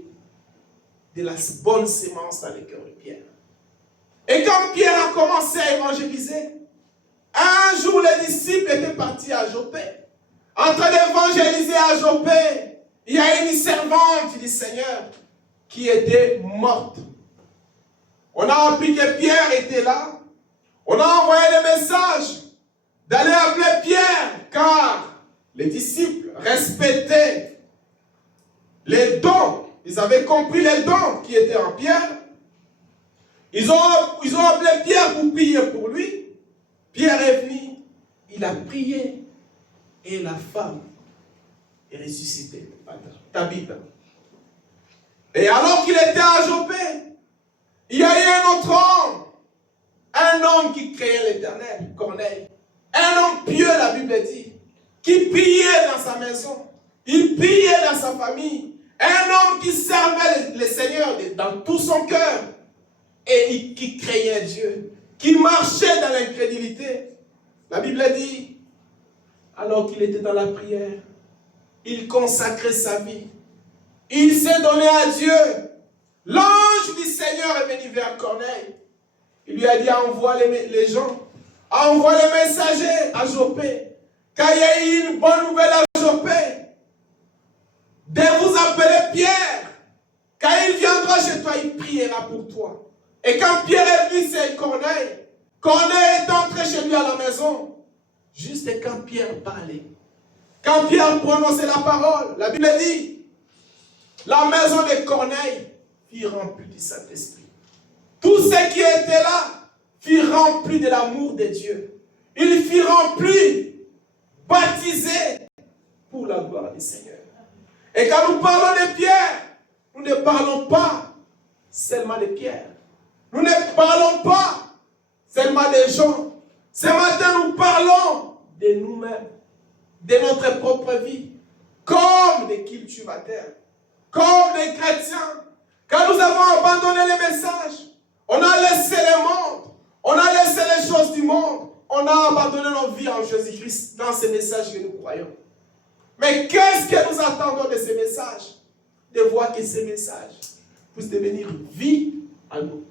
de la bonne sémence dans le cœur de Pierre. Et quand Pierre a commencé à évangéliser, un jour les disciples étaient partis à Joppé. En train d'évangéliser à Joppé, il y a une servante du Seigneur qui était morte. On a appris que Pierre était là. On a envoyé le message d'aller appeler Pierre, car les disciples respectaient les dons. Ils avaient compris les dons qui étaient en Pierre. Ils ont appelé Pierre pour prier pour lui. Pierre est venu. Il a prié. Et la femme est ressuscitée. Tabitha. Et alors qu'il était à Jopé, il y a eu un autre homme. Un homme qui craignait l'Éternel, Corneille. Un homme pieux, la Bible dit, qui priait dans sa maison. Il priait dans sa famille. Un homme qui servait le Seigneur dans tout son cœur. Et qui craignait Dieu. Qui marchait dans l'incrédulité. La Bible dit, alors qu'il était dans la prière, il consacrait sa vie. Il s'est donné à Dieu. L'ange du Seigneur est venu vers Corneille. Il lui a dit, envoie les gens. Envoie les messagers à Jopé. Car il y a eu une bonne nouvelle à Jopé. De vous appeler Pierre. Quand il viendra chez toi, il priera pour toi. Et quand Pierre est venu, c'est Corneille. Corneille est entré chez lui à la maison. Juste quand Pierre parlait. Quand Pierre prononçait la parole, la Bible dit, la maison de Corneille fut remplie du Saint-Esprit. Tous ceux qui étaient là furent remplis de l'amour de Dieu. Ils furent remplis, baptisés pour la gloire du Seigneur. Et quand nous parlons de Pierre, nous ne parlons pas seulement de Pierre. Nous ne parlons pas seulement des gens. Ce matin, nous parlons de nous-mêmes, de notre propre vie, comme des cultivateurs, comme des chrétiens. Quand nous avons abandonné les messages, on a laissé le monde, on a laissé les choses du monde, on a abandonné nos vies en Jésus-Christ dans ces messages que nous croyons. Mais qu'est-ce que nous attendons de ces messages? De voir que ces messages puissent devenir vie à nous.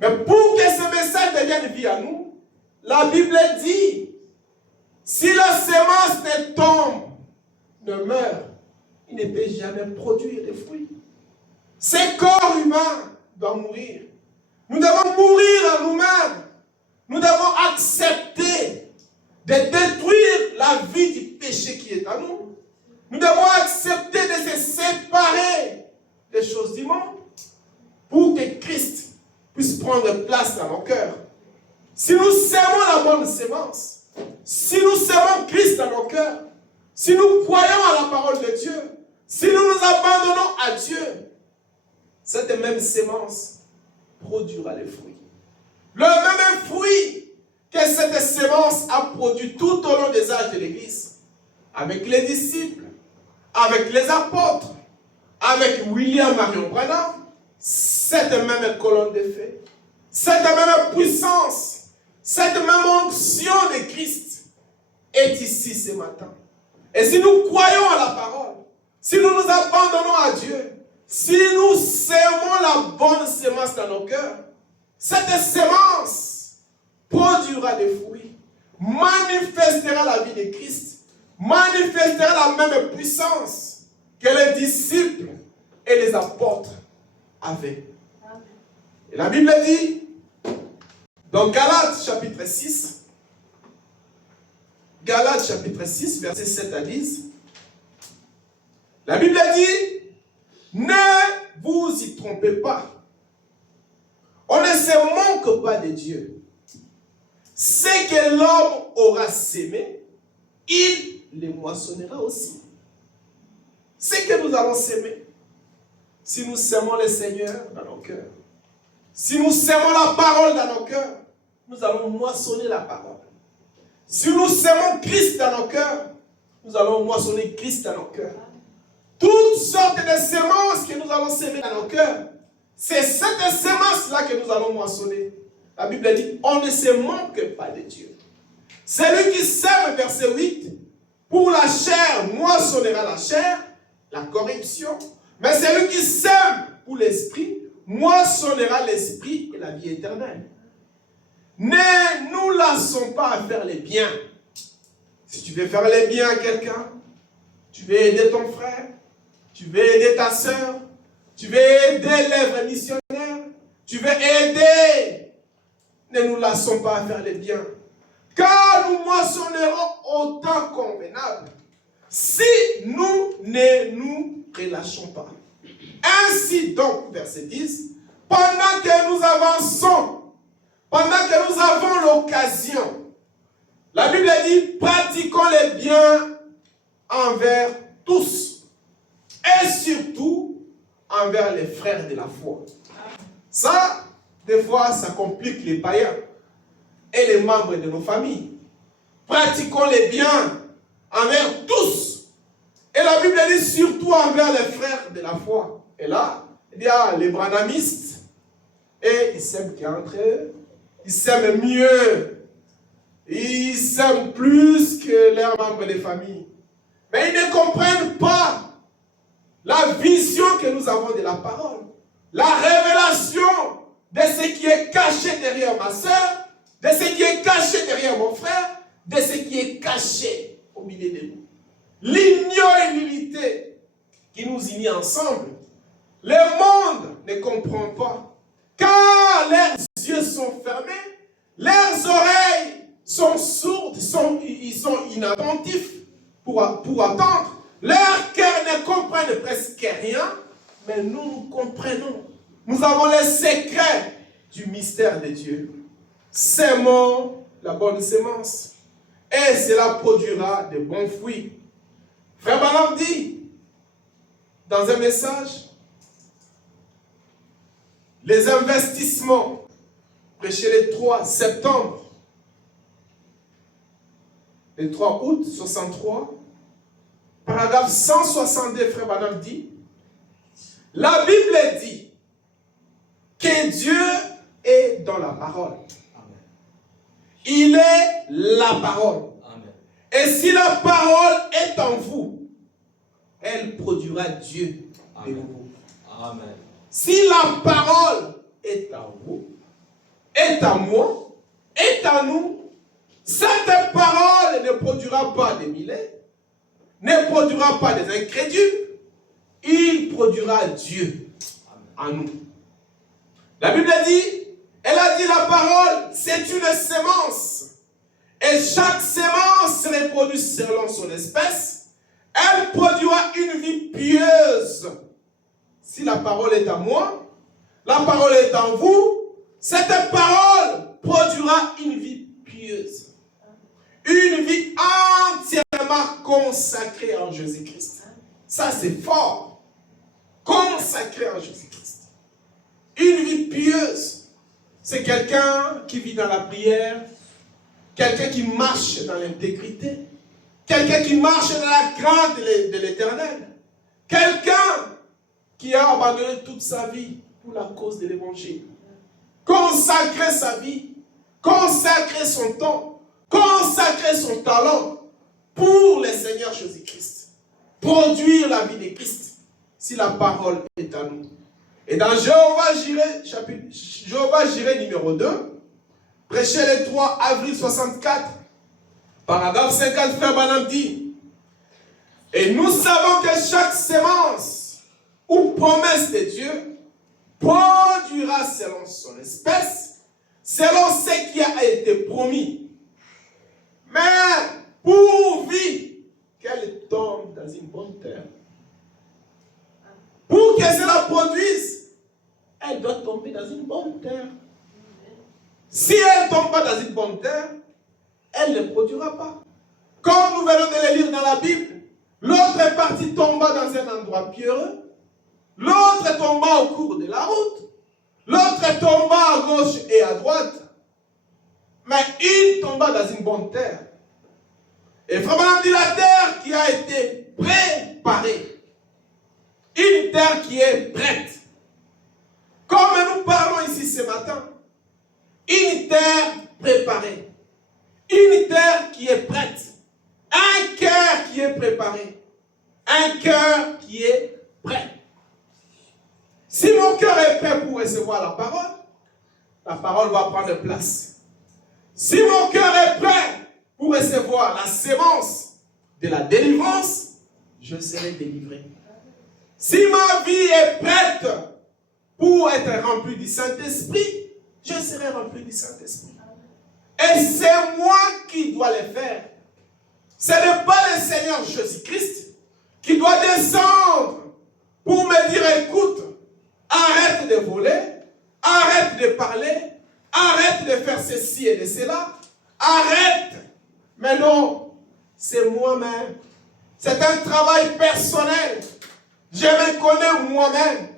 Mais pour que ces messages deviennent vie à nous, la Bible dit, si la semence ne tombe, ne meurt, il ne peut jamais produire de fruits. Ce corps humain doit mourir. Nous devons mourir en nous-mêmes. Nous devons accepter de détruire la vie du péché qui est en nous. Nous devons accepter de se séparer des choses du monde pour que Christ puisse prendre place dans nos cœurs. Si nous sémons la bonne sémence, si nous sémons Christ dans nos cœurs, si nous croyons à la parole de Dieu, si nous nous abandonnons à Dieu, cette même sémence produira les fruits. Le même fruit que cette sémence a produit tout au long des âges de l'Église, avec les disciples, avec les apôtres, avec William Marion Branham, cette même colonne de feu, cette même puissance, cette même onction de Christ est ici ce matin. Et si nous croyons à la parole, si nous nous abandonnons à Dieu, si nous sémons la bonne sémence dans nos cœurs, cette sémence produira des fruits, manifestera la vie de Christ, manifestera la même puissance que les disciples et les apôtres avaient. Et la Bible dit, dans Galates chapitre 6, Galates chapitre 6, versets 7 à 10, la Bible dit, ne vous y trompez pas. On ne se manque pas de Dieu. Ce que l'homme aura sémé, il les moissonnera aussi. Ce que nous allons s'aimer, si nous sémons le Seigneur dans nos cœurs, si nous sémons la parole dans nos cœurs, nous allons moissonner la parole. Si nous sémons Christ dans nos cœurs, nous allons moissonner Christ dans nos cœurs. Toutes sortes de semences que nous allons s'aimer dans nos cœurs, c'est cette semence-là que nous allons moissonner. La Bible dit, on ne se manque pas de Dieu. Celui qui sème, verset 8, pour la chair moissonnera la chair, la corruption. Mais celui qui sème pour l'esprit, moissonnera l'esprit et la vie éternelle. Ne nous lassons pas à faire les biens. Si tu veux faire les biens à quelqu'un, tu veux aider ton frère, tu veux aider ta soeur, tu veux aider l'œuvre missionnaire, tu veux aider, ne nous lassons pas à faire les biens. Car nous moissonnerons au temps convenable. si nous ne nous relâchons pas. Ainsi donc, verset 10, pendant que nous avançons, pendant que nous avons l'occasion, la Bible dit, pratiquons les biens envers tous, et surtout envers les frères de la foi. Ça, des fois, ça complique les païens et les membres de nos familles. Pratiquons les biens envers tous. Et la Bible dit surtout envers les frères de la foi. Et là, il y a les branhamistes, et ils s'aiment qu'entre eux, ils s'aiment mieux, ils s'aiment plus que leurs membres de famille. Mais ils ne comprennent pas la vision que nous avons de la parole, la révélation de ce qui est caché derrière ma soeur, de ce qui est caché derrière mon frère, de ce qui est caché au milieu de nous. L'union et l'unité qui nous unit ensemble, le monde ne comprend pas. Car leurs yeux sont fermés, leurs oreilles sont sourdes, ils sont inattentifs pour attendre. Leurs cœurs ne comprennent presque rien, mais nous comprenons. Nous avons les secrets du mystère de Dieu. Sémons la bonne sémence, et cela produira de bons fruits. Frère Branham dit, dans un message, les investissements, prêché le 3 septembre, le 3 août 63, paragraphe 162, Frère Branham dit, la Bible dit que Dieu est dans la parole. Amen. Il est la parole. Amen. Et si la parole est en vous, elle produira Dieu de vous. Amen. Si la parole est en vous, est à moi, est à nous, cette parole ne produira pas des milliers, ne produira pas des incrédules, il produira Dieu en nous. La Bible dit, elle a dit la parole, c'est une sémence. Et chaque sémence se reproduit selon son espèce. Elle produira une vie pieuse. Si la parole est à moi, la parole est en vous, cette parole produira une vie pieuse. Une vie entièrement consacrée en Jésus-Christ. Ça, c'est fort. Consacrée en Jésus-Christ. Une vie pieuse. C'est quelqu'un qui vit dans la prière, quelqu'un qui marche dans l'intégrité, quelqu'un qui marche dans la crainte de l'Éternel, quelqu'un qui a abandonné toute sa vie pour la cause de l'Évangile. Consacrer sa vie, consacrer son temps, consacrer son talent pour le Seigneur Jésus-Christ. Produire la vie de Christ, si la parole est à nous. Et dans Jéhovah Jireh numéro 2, prêché le 3 avril 64, paragraphe 50, Frère Branham dit, et nous savons que chaque sémence ou promesse de Dieu produira selon son espèce, selon ce qui a été promis. Mais pourvu qu'elle tombe dans une bonne terre, pour que cela produise, elle doit tomber dans une bonne terre. Si elle ne tombe pas dans une bonne terre, elle ne produira pas. Comme nous venons de le lire dans la Bible, l'autre partie tomba dans un endroit pierreux, l'autre tomba au cours de la route, l'autre tomba à gauche et à droite, mais une tomba dans une bonne terre. Et vraiment dit la terre qui a été préparée. Une terre qui est prête. Comme nous parlons ici ce matin, une terre préparée. Une terre qui est prête. Un cœur qui est préparé. Un cœur qui est prêt. Si mon cœur est prêt pour recevoir la parole va prendre place. Si mon cœur est prêt pour recevoir la sémence de la délivrance, je serai délivré. Si ma vie est prête pour être remplie du Saint-Esprit, je serai rempli du Saint-Esprit. Et c'est moi qui dois le faire. Ce n'est pas le Seigneur Jésus-Christ qui doit descendre pour me dire, écoute, arrête de voler, arrête de parler, arrête de faire ceci et de cela, arrête. Mais non, c'est moi-même. C'est un travail personnel. Je me connais moi-même.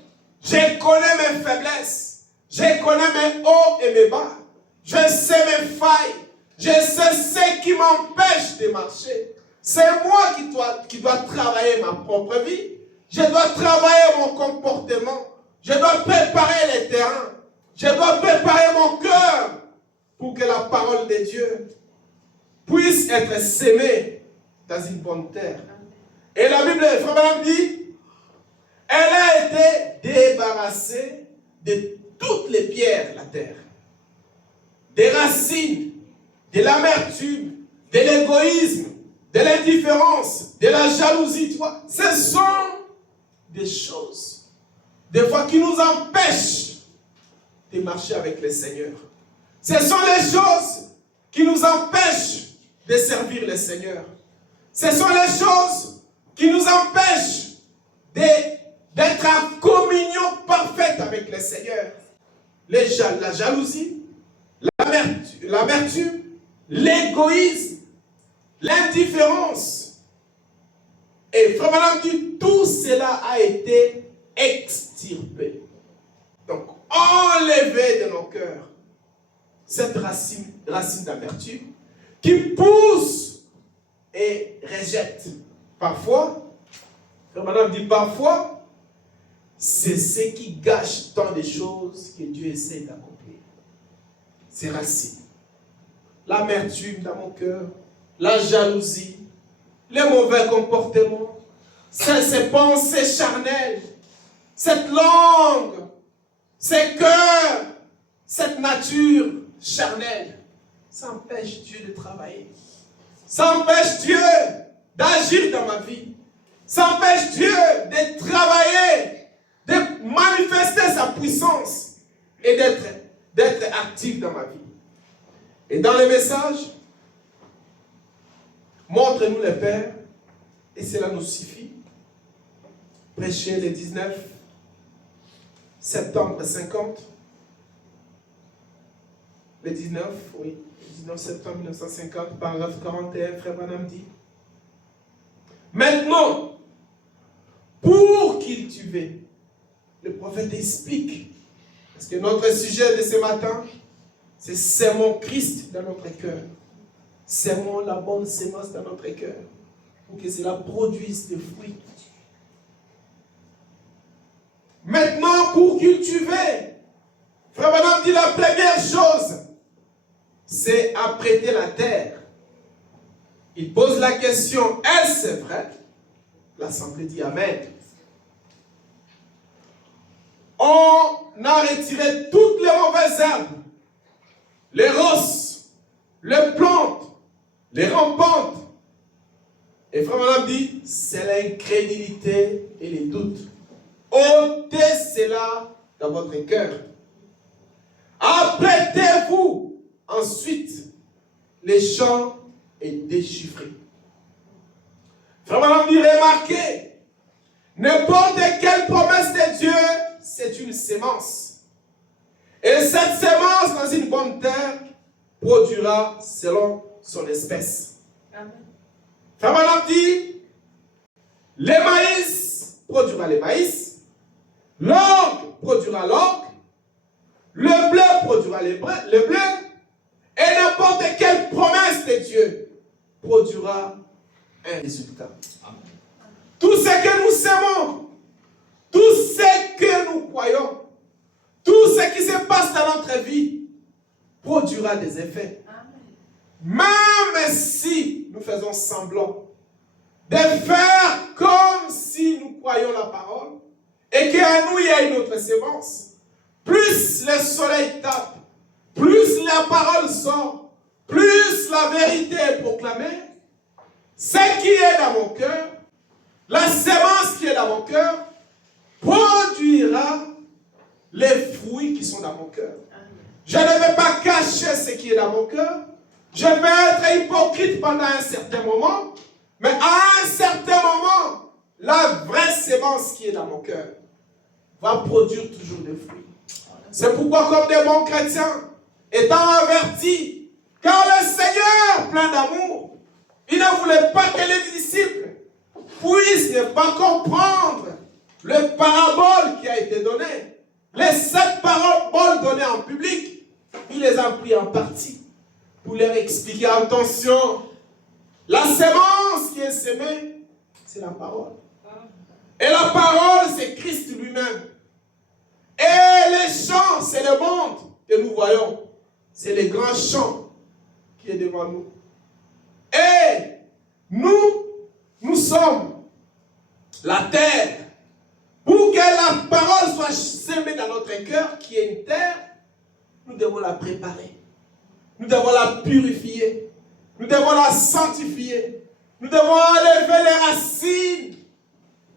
Je connais mes faiblesses. Je connais mes hauts et mes bas. Je sais mes failles. Je sais ce qui m'empêche de marcher. C'est moi qui dois travailler ma propre vie. Je dois travailler mon comportement. Je dois préparer les terrains. Je dois préparer mon cœur pour que la parole de Dieu puisse être sémée dans une bonne terre. Et la Bible, Frère Branham dit, elle a été débarrassée de toutes les pierres de la terre. Des racines, de l'amertume, de l'égoïsme, de l'indifférence, de la jalousie. Tu vois, ce sont des choses, des fois, qui nous empêchent de marcher avec le Seigneur. Ce sont les choses qui nous empêchent de servir le Seigneur. Ce sont les choses qui nous empêchent d'être en communion parfaite avec le Seigneur. La jalousie, l'amertume, l'égoïsme, l'indifférence. Et Frère Branham dit, tout cela a été extirpé. Donc, enlever de nos cœurs cette racine d'amertume qui pousse et rejette. Parfois, Frère Branham dit parfois, c'est ce qui gâche tant de choses que Dieu essaie d'accomplir. Ces racines. L'amertume dans mon cœur, la jalousie, les mauvais comportements, ces pensées charnelles, cette langue, ces cœurs, cette nature charnelle. Ça empêche Dieu de travailler. Ça empêche Dieu d'agir dans ma vie. Ça empêche Dieu de travailler, de manifester sa puissance et d'être actif dans ma vie. Et dans les messages, montre-nous le Père, et cela nous suffit. Prêcher le 19 septembre 50. Le 19 septembre 1950, paragraphe 41, Frère Branham dit, maintenant, pour cultiver, le prophète explique, parce que notre sujet de ce matin, c'est sémons Christ dans notre cœur. Sémons la bonne sémence dans notre cœur, pour que cela produise des fruits. Maintenant, pour cultiver, Frère Branham dit la première chose, c'est apprêter la terre. Il pose la question, est-ce vrai? L'Assemblée dit Amen. On a retiré toutes les mauvaises herbes, les rosses, les plantes, les rampantes. Et Frère Branham dit, c'est l'incrédulité et les doutes. Ôtez cela dans votre cœur. Apprêtez-vous ensuite les champs et déchiffrez. Frère Branham dit, remarquez, n'importe quelle promesse de Dieu, c'est une sémence. Et cette sémence dans une bonne terre produira selon son espèce. Amen. Frère Branham dit, le maïs produira le maïs, l'orge produira l'orge, le blé produira le blé, et n'importe quelle promesse de Dieu produira un résultat. Amen. Tout ce que nous sémons, tout ce que nous croyons, tout ce qui se passe dans notre vie produira des effets. Amen. Même si nous faisons semblant de faire comme si nous croyons la parole et qu'à nous il y a une autre sémence, plus le soleil tape, plus la parole sort, plus la vérité est proclamée, ce qui est dans mon cœur, la sémence qui est dans mon cœur, produira les fruits qui sont dans mon cœur. Je ne vais pas cacher ce qui est dans mon cœur. Je peux être hypocrite pendant un certain moment, mais à un certain moment, la vraie sémence qui est dans mon cœur va produire toujours des fruits. C'est pourquoi, comme des bons chrétiens, étant avertis, car le Seigneur, plein d'amour, il ne voulait pas que les disciples puissent ne pas comprendre le parabole qui a été donné. Les 7 paraboles données en public, il les a pris en partie pour leur expliquer, attention, la sémence qui est sémée, c'est la parole. Et la parole, c'est Christ lui-même. Et les champs, c'est le monde que nous voyons. C'est les grands champs qui est devant nous. Et nous sommes la terre. Pour que la parole soit sémée dans notre cœur, qui est une terre, nous devons la préparer. Nous devons la purifier. Nous devons la sanctifier. Nous devons enlever les racines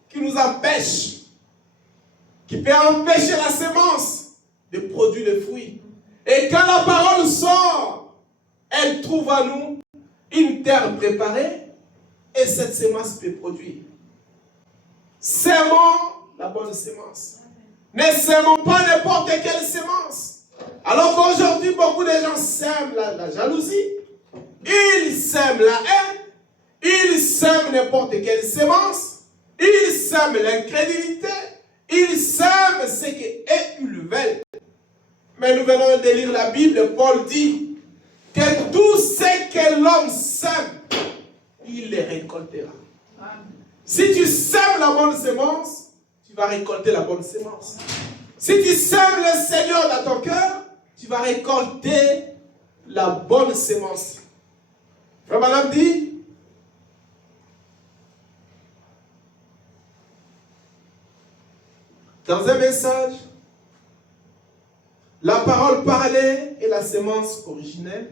qui nous empêchent, qui peuvent empêcher la sémence de produire le fruit. Et quand la parole sort, elle trouve à nous une terre préparée et cette sémence peut produire. Sémons la bonne sémence. Ne sémons pas n'importe quelle sémence. Alors qu'aujourd'hui, beaucoup de gens sèment la jalousie, ils sèment la haine, ils sèment n'importe quelle sémence, ils sèment l'incrédulité, ils sèment ce qu'ils veulent. Mais nous venons de lire la Bible, Paul dit que tout ce que l'homme sème, il les récoltera. Si tu sèmes la bonne sémence, tu vas récolter la bonne sémence. Si tu sèmes le Seigneur dans ton cœur, tu vas récolter la bonne sémence. Frère Madame dit, dans un message, la parole parlée est la sémence originelle.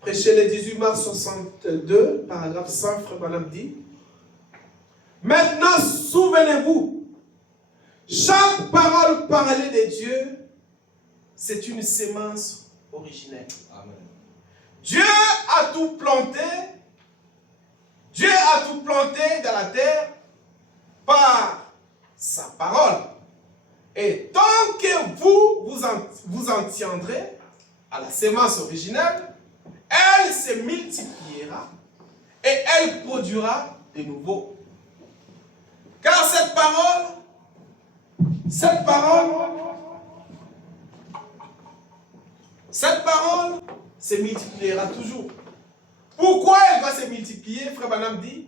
Prêché le 18 mars 62, paragraphe 100, Frère Madame dit, maintenant souvenez-vous, chaque parole parlée de Dieu, c'est une sémence originelle. Amen. Dieu a tout planté. Dieu a tout planté dans la terre par sa parole. Et tant que vous en tiendrez à la sémence originelle, elle se multipliera et elle produira de nouveau. Car cette parole se multipliera toujours. Pourquoi elle va se multiplier, Frère Branham dit?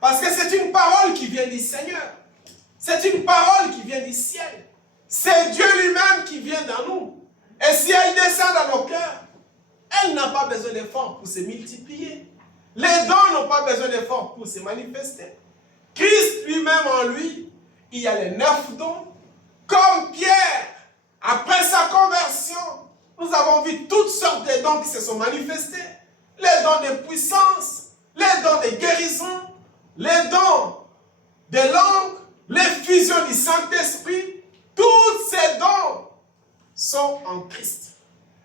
Parce que c'est une parole qui vient du Seigneur. C'est une parole qui vient du ciel. C'est Dieu lui-même qui vient dans nous. Et si elle descend dans nos cœurs, elle n'a pas besoin d'efforts pour se multiplier. Les dons n'ont pas besoin d'efforts pour se manifester. Christ lui-même en lui, il y a les 9 dons. Comme Pierre, après sa conversion, nous avons vu toutes sortes de dons qui se sont manifestés. Les dons de puissance, les dons de guérison, les dons de langue, les fusions du Saint-Esprit. Tous ces dons sont en Christ.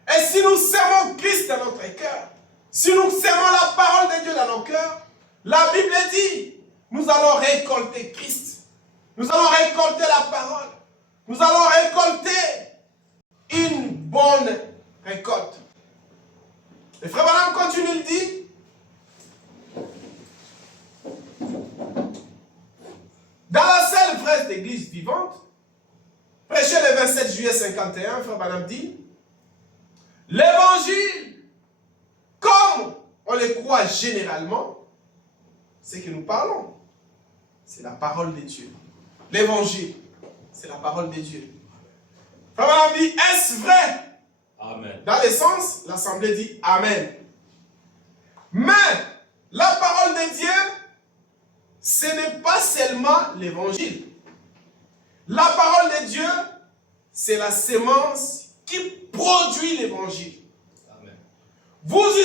Et si nous servons Christ dans notre cœur, si nous servons la parole de Dieu dans nos cœurs, la Bible dit, nous allons récolter Christ. Nous allons récolter la parole. Nous allons récolter une bonne récolte. Le frère Branham continue, il dit, dans la seule vraie église vivante, prêché le 27 juillet 51, frère Branham dit, l'évangile, comme on le croit généralement, c'est que nous parlons. C'est la parole de Dieu. L'évangile, c'est la parole de Dieu. Frère Branham dit, est-ce vrai? Amen. Dans le sens, l'Assemblée dit Amen. Mais la parole de Dieu, ce n'est pas seulement l'évangile. La parole de Dieu, c'est la sémence qui produit l'évangile. Amen. Vous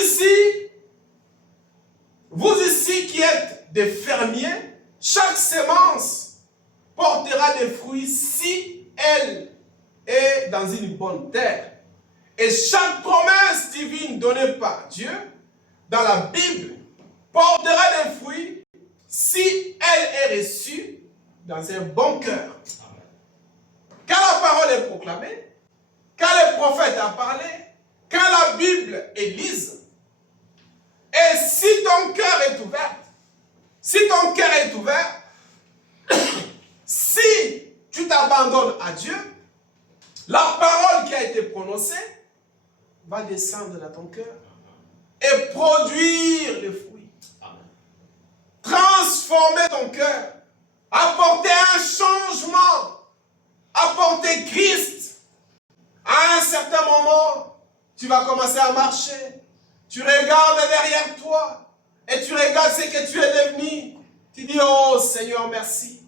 ici qui êtes des fermiers, chaque sémence portera des fruits si elle est dans une bonne terre. Et chaque promesse divine donnée par Dieu dans la Bible portera des fruits si elle est reçue dans un bon cœur. Quand la parole est proclamée, quand le prophète a parlé, quand la Bible est lise, et si ton cœur est ouvert, si tu t'abandonnes à Dieu, la parole qui a été prononcée va descendre dans ton cœur et produire les fruits. Transformer ton cœur, apporter un changement, apporter Christ. À un certain moment, tu vas commencer à marcher. Tu regardes derrière toi et tu regardes ce que tu es devenu. Tu dis, oh Seigneur, merci.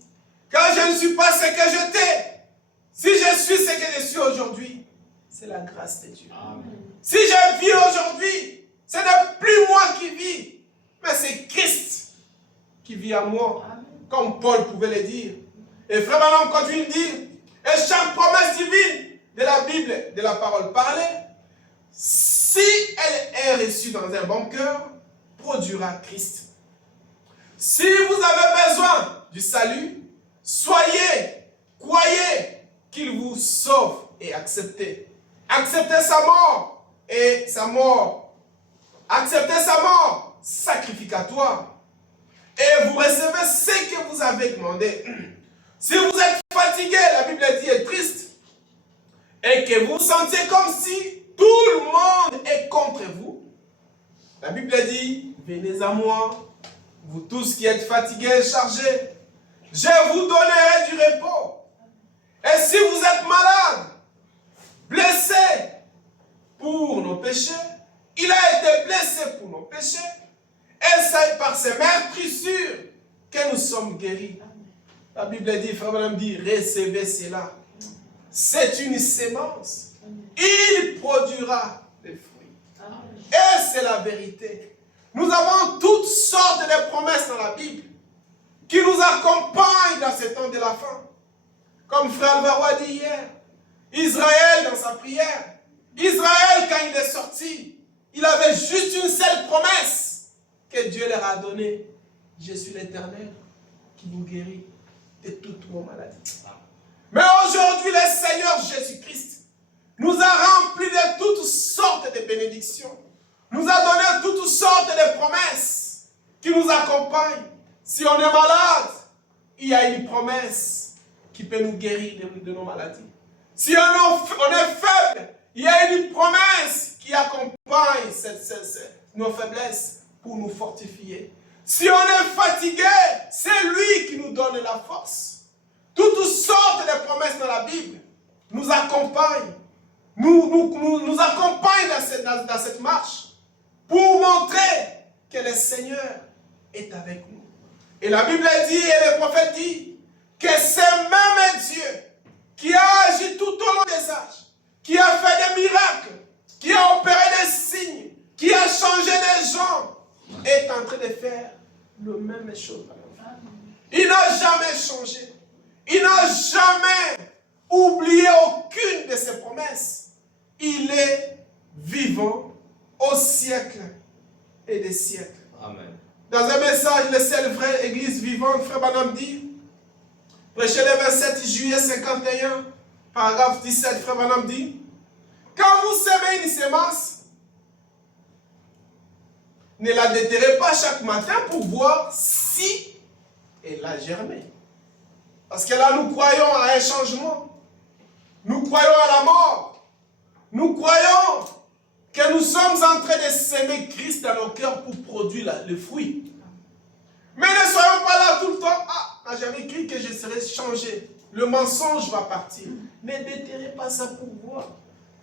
Quand je ne suis pas ce que j'étais, si je suis ce que je suis aujourd'hui, c'est la grâce de Dieu. Amen. Si je vis aujourd'hui, ce n'est plus moi qui vis, mais c'est Christ qui vit en moi. Amen. Comme Paul pouvait le dire. Et frère Branham continue de dire, et chaque promesse divine de la Bible, de la parole parlée, si elle est reçue dans un bon cœur, produira Christ. Si vous avez besoin du salut, croyez qu'il vous sauve et acceptez. Acceptez sa mort et sa mort. Acceptez sa mort sacrificatoire. Et vous recevez ce que vous avez demandé. Si vous êtes fatigué, la Bible dit, est triste, et que vous sentiez comme si tout le monde est contre vous, la Bible dit, venez à moi, vous tous qui êtes fatigués et chargés, je vous donnerai du repos. Et si vous êtes malade, blessé pour nos péchés, il a été blessé pour nos péchés, et c'est par ses meurtrissures que nous sommes guéris. La Bible dit, frère Branham dit, recevez cela. C'est une sémence. Il produira des fruits. Et c'est la vérité. Nous avons toutes sortes de promesses dans la Bible qui nous accompagnent dans ce temps de la fin. Comme frère Alvaro a dit hier, Israël dans sa prière, Israël quand il est sorti, il avait juste une seule promesse que Dieu leur a donnée. Je suis l'Éternel qui vous guérit de toutes vos maladies. Mais aujourd'hui, le Seigneur Jésus-Christ nous a remplis de toutes sortes de bénédictions. Nous a donné toutes sortes de promesses qui nous accompagnent. Si on est malade, il y a une promesse qui peut nous guérir de nos maladies. Si on est faible, il y a une promesse qui accompagne nos faiblesses pour nous fortifier. Si on est fatigué, c'est lui qui nous donne la force. Toutes sortes de promesses dans la Bible nous accompagnent. Nous accompagnent dans cette marche pour montrer que le Seigneur est avec nous. Et la Bible dit, et le prophète dit, que c'est même Dieu qui a agi tout au long des âges, qui a fait des miracles, qui a opéré des signes, qui a changé des gens, est en train de faire le même chose. Il n'a jamais changé. Il n'a jamais oublié aucune de ses promesses. Il est vivant au siècle et des siècles. Amen. Dans un message, le seul vrai église vivante, frère Branham dit, prêché le 27 juillet 51, paragraphe 17, frère Branham dit, quand vous semez une sémence, ne la déterrez pas chaque matin pour voir si elle a germé. Parce que là, nous croyons à un changement. Nous croyons à la mort. Nous croyons que nous sommes en train de s'aimer Christ dans nos cœurs pour produire le fruit. Mais ne soyons pas là tout le temps. Ah, j'avais cru que je serais changé. Le mensonge va partir. Ne déterrez pas ça pour voir.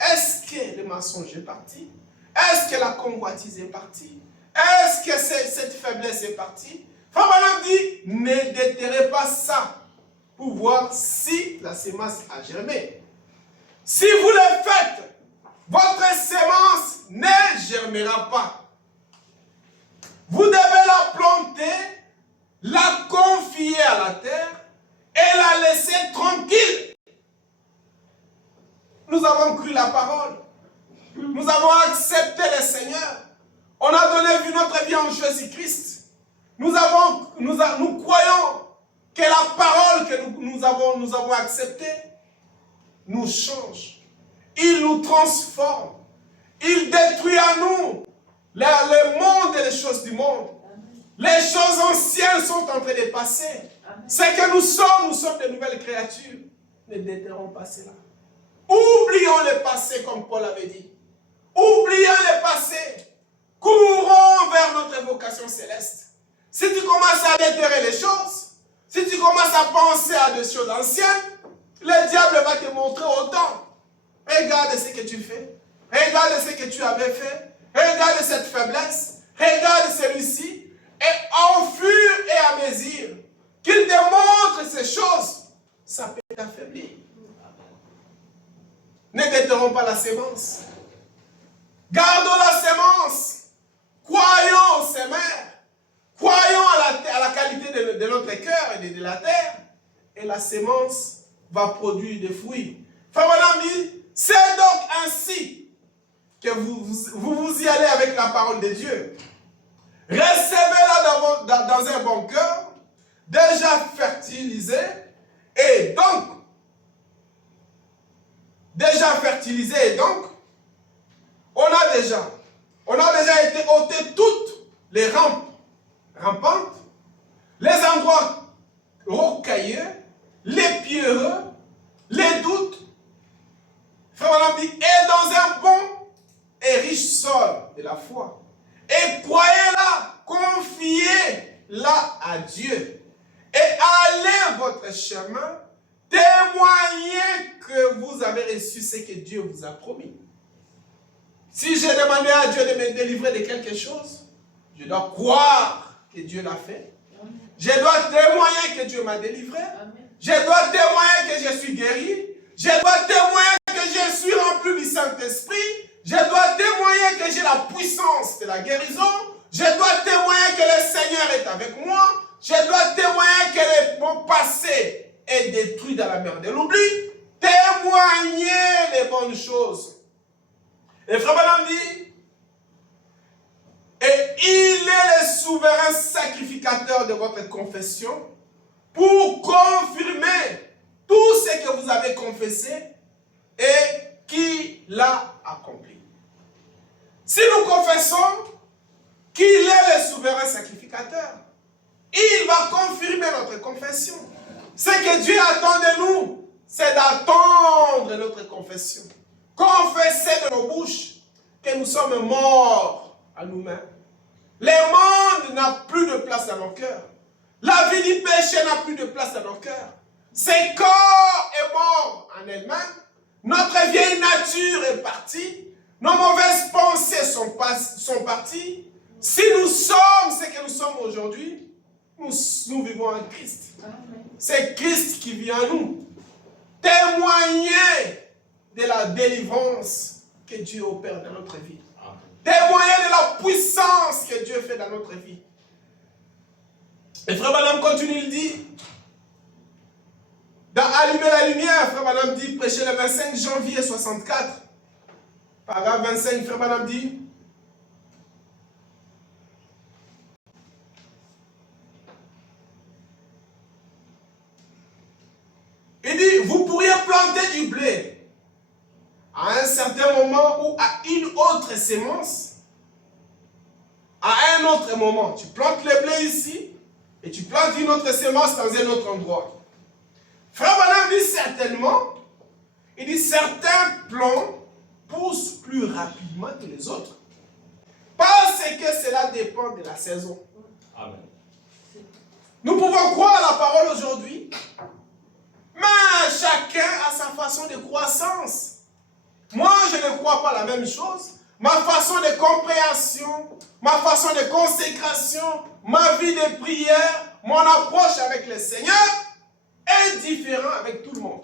Est-ce que le mensonge est parti? Est-ce que la convoitise est partie? Est-ce que cette faiblesse est partie? Frère Branham dit, ne déterrez pas ça pour voir si la sémence a germé. Si vous le faites, votre sémence ne germera pas. Vous devez la planter, la confier à la terre et la laisser tranquille. Nous avons cru la parole. Nous avons accepté le Seigneur. On a donné vu notre vie en Jésus-Christ. Nous croyons que la parole que nous avons acceptée nous change. Il nous transforme. Il détruit à nous le monde et les choses du monde. Les choses anciennes sont en train de passer. Ce que nous sommes de nouvelles créatures. Ne déterrons pas cela. Oublions le passé comme Paul avait dit. Oublions le passé. Courons vers notre vocation céleste. Si tu commences à déterrer les choses, si tu commences à penser à des choses anciennes, le diable va te montrer autant. Regarde ce que tu fais. Regarde ce que tu avais fait. Regarde cette faiblesse. Regarde celui-ci. Et au fur et à mesure qu'il démontre ces choses, ça peut t'affaiblir. Ne déterrons pas la sémence. Gardons la sémence. Croyons au sémère. Croyons à la qualité de notre cœur et de la terre. Et la sémence va produire des fruits. Frère Branham dit, c'est donc ainsi que vous y allez avec la parole de Dieu. Recevez-la dans un bon cœur, déjà fertilisé, et donc, on a déjà été ôté toutes les rampantes, les endroits rocailleux, les pierreux, les doutes. Frère Branham dit, et dans un bon et riche sol de la foi. Et croyez-la, confiez-la à Dieu. Et allez votre chemin, témoignez que vous avez reçu ce que Dieu vous a promis. Si j'ai demandé à Dieu de me délivrer de quelque chose, je dois croire que Dieu l'a fait. Je dois témoigner que Dieu m'a délivré. Je dois témoigner que je suis guéri. Je dois témoigner que je suis rempli du Saint-Esprit. Je dois témoigner que j'ai la puissance de la guérison. Je dois témoigner que le Seigneur est avec moi. Je dois témoigner que mon passé est détruit dans la mer de l'oubli. Témoigner les bonnes choses. Et Frère Branham dit, et il est le souverain sacrificateur de votre confession pour confirmer tout ce que vous avez confessé et qui l'a accompli. Si nous confessons qu'il est le souverain sacrificateur, il va confirmer notre confession. Ce que Dieu attend de nous, c'est d'attendre notre confession. Confesser de nos bouches que nous sommes morts à nous-mêmes. Le monde n'a plus de place dans nos cœurs. La vie du péché n'a plus de place dans nos cœurs. Ce corps est mort en elle-même. Notre vieille nature est partie. Nos mauvaises pensées sont parties. Si nous sommes ce que nous sommes aujourd'hui, nous vivons en Christ. C'est Christ qui vit en nous. Témoigner de la délivrance que Dieu opère dans notre vie. Témoigner de la puissance que Dieu fait dans notre vie. Et Frère Branham continue, il dit, dans Allumer la lumière, Frère Branham dit, prêcher le 25 janvier 64, paragraphe 25, Frère Branham dit, il dit, vous pourriez planter du blé à un certain moment ou à une autre sémence, à un autre moment. Tu plantes le blé ici et tu plantes une autre sémence dans un autre endroit. Frère Branham dit certainement, il dit certains plants poussent plus rapidement que les autres. Parce que cela dépend de la saison. Amen. Nous pouvons croire à la parole aujourd'hui, mais chacun a sa façon de croissance. Moi, je ne crois pas la même chose. Ma façon de compréhension, ma façon de consécration, ma vie de prière, mon approche avec le Seigneur est différente avec tout le monde.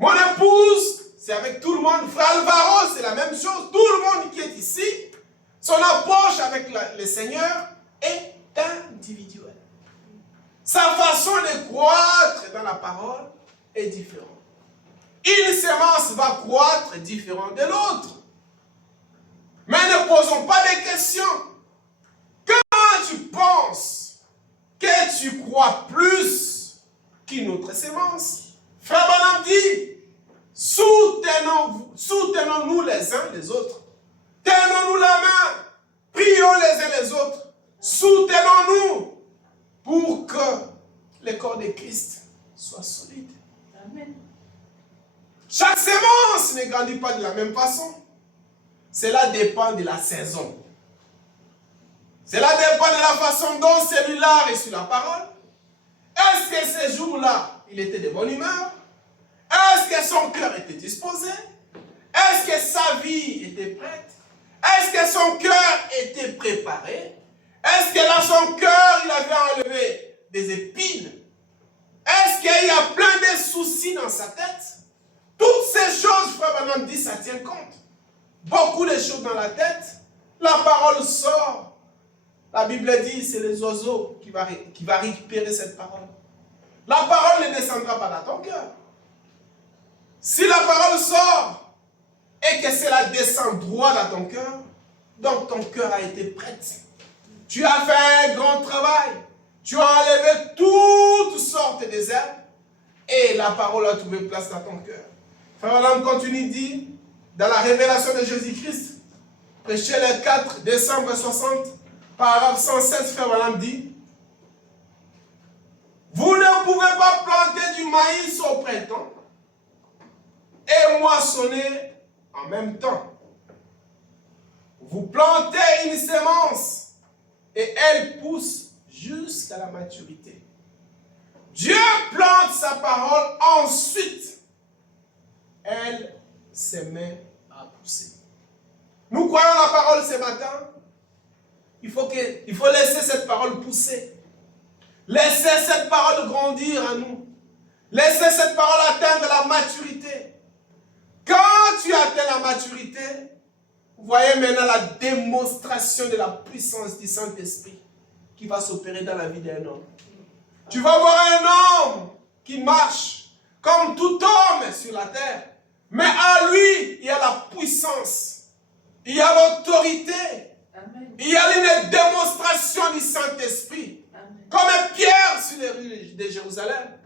Mon épouse, c'est avec tout le monde. Frère Alvaro, c'est la même chose. Tout le monde qui est ici, son approche avec le Seigneur est individuelle. Sa façon de croître dans la parole est différente. Une semence va croître différente de l'autre. Mais ne posons pas de questions. Quand tu penses que tu crois plus qu'une autre semence, Frère Branham dit, soutenons-nous les uns les autres. Tenons-nous la main. Prions les uns les autres. Soutenons-nous pour que le corps de Christ soit solide. Amen. Chaque semence ne grandit pas de la même façon. Cela dépend de la saison. Cela dépend de la façon dont celui-là a reçu la parole. Est-ce que ce jour-là, il était de bonne humeur? Est-ce que son cœur était disposé? Est-ce que sa vie était prête? Est-ce que son cœur était préparé? Est-ce que dans son cœur, il avait enlevé des épines? Est-ce qu'il y a plein de soucis dans sa tête? Toutes ces choses, Frère Branham dit, ça tient compte. Beaucoup de choses dans la tête, la parole sort. La Bible dit, c'est les oiseaux qui va récupérer cette parole. La parole ne descendra pas dans ton cœur. Si la parole sort et que cela descend droit dans ton cœur, donc ton cœur a été prêt. Tu as fait un grand travail. Tu as enlevé toutes sortes de herbes et la parole a trouvé place dans ton cœur. Frère Branham continue, dit, dans la révélation de Jésus-Christ, prêché le 4 décembre 60, paragraphe 116, Frère Branham dit, vous ne pouvez pas planter du maïs au printemps et moissonner en même temps. Vous plantez une semence et elle pousse jusqu'à la maturité. Dieu plante sa parole, ensuite elle se met à pousser. Nous croyons la parole ce matin. Il faut laisser cette parole pousser. Laissez cette parole grandir en nous. Laissez cette parole atteindre la maturité. Quand tu atteins la maturité, vous voyez maintenant la démonstration de la puissance du Saint-Esprit qui va s'opérer dans la vie d'un homme. Tu vas voir un homme qui marche comme tout homme sur la terre. Mais à lui, il y a la puissance. Il y a l'autorité. Il y a une démonstration du Saint-Esprit. Comme Pierre sur les rues de Jérusalem.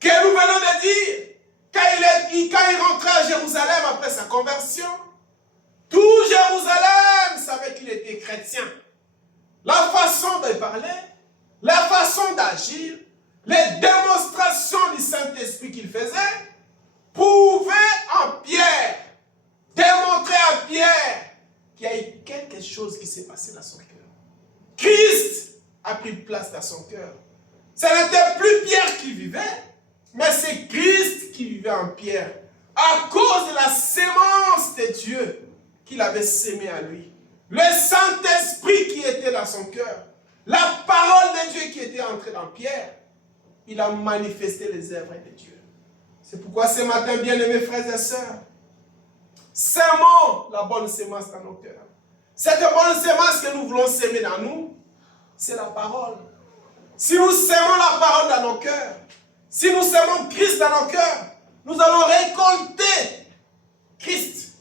Que nous venons de dire. Quand il rentrait à Jérusalem après sa conversion, tout Jérusalem savait qu'il était chrétien. La façon de parler, la façon d'agir, les démonstrations du Saint-Esprit qu'il faisait, pouvaient en Pierre démontrer à Pierre qu'il y a eu quelque chose qui s'est passé dans son cœur. Christ a pris place dans son cœur. Ce n'était plus Pierre qui vivait, mais c'est Christ qui vivait en Pierre à cause de la sémence de Dieu qu'il avait sémée à lui. Le Saint-Esprit qui était dans son cœur, la parole de Dieu qui était entrée dans Pierre, il a manifesté les œuvres de Dieu. C'est pourquoi ce matin, bien-aimés frères et sœurs, sémons la bonne sémence dans nos cœurs. Cette bonne sémence que nous voulons sémer dans nous, c'est la parole. Si nous sémons la parole dans nos cœurs, si nous sémons Christ dans nos cœurs, nous allons récolter Christ.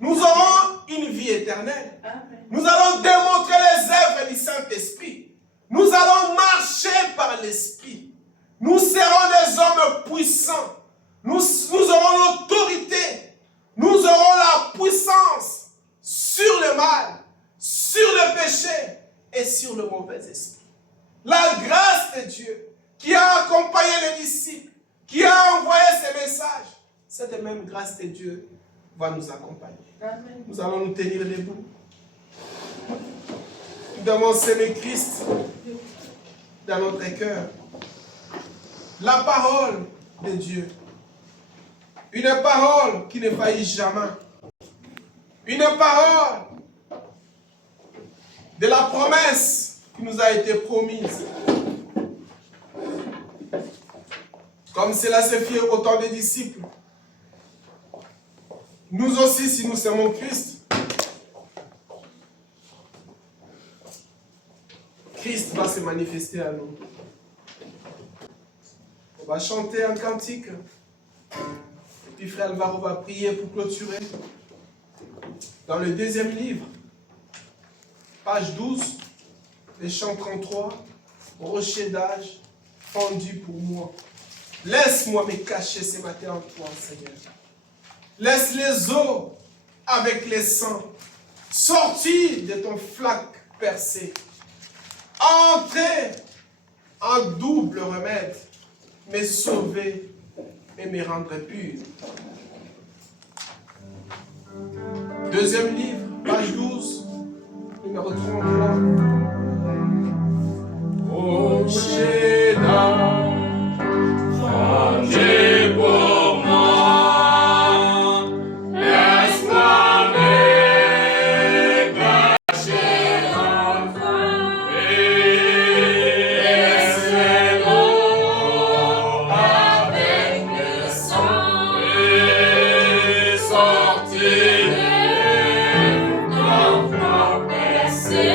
Nous aurons une vie éternelle. Amen. Nous allons démontrer les œuvres du Saint-Esprit. Nous allons marcher par l'Esprit. Nous serons des hommes puissants. Nous aurons l'autorité. Nous aurons la puissance sur le mal, sur le péché et sur le mauvais esprit. La grâce de Dieu qui a accompagné les disciples, qui a envoyé ces messages, cette même grâce de Dieu va nous accompagner. Amen. Nous allons nous tenir debout. Nous devons s'aimer Christ dans notre cœur. La parole de Dieu. Une parole qui ne faillit jamais. Une parole de la promesse qui nous a été promise. Comme cela s'est fait au temps des disciples. Nous aussi, si nous aimons Christ, Christ va se manifester à nous. On va chanter un cantique. Et Puis frère Alvaro va prier pour clôturer. Dans le deuxième livre, page 12, les chants 33, rocher d'âge, fendu pour moi. Laisse-moi me cacher ce matin en toi, Seigneur. Laisse les eaux avec les sangs sortir de ton flac percé. Entrer en double remède, me sauver et me rendre pur. Deuxième livre, page 12, numéro 33. Rocher d'âge, fendu pour moi, laisse-moi me cacher en toi, et laisse l'eau avec le sang, et sortir dans mon percé.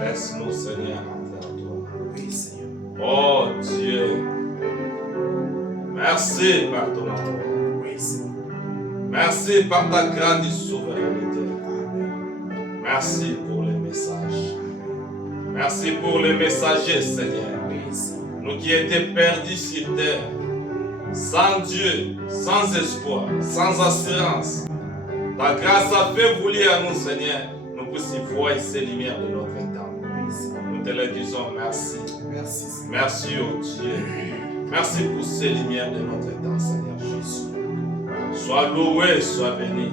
Laisse-nous, Seigneur, entrer en toi. Oui, Seigneur. Oh Dieu, merci par ton amour. Oui, Seigneur. Merci par ta grande souveraineté. Merci pour les messages. Merci pour les messagers, Seigneur. Oui, Seigneur. Nous qui étions perdus sur terre, sans Dieu, sans espoir, sans assurance. Ta grâce a fait vouloir à nous, Seigneur, nous puissions voir ces lumières de notre temps. Nous te le disons merci. Merci. Merci, oh Dieu. Merci pour ces lumières de notre temps, Seigneur Jésus. Sois loué, sois béni.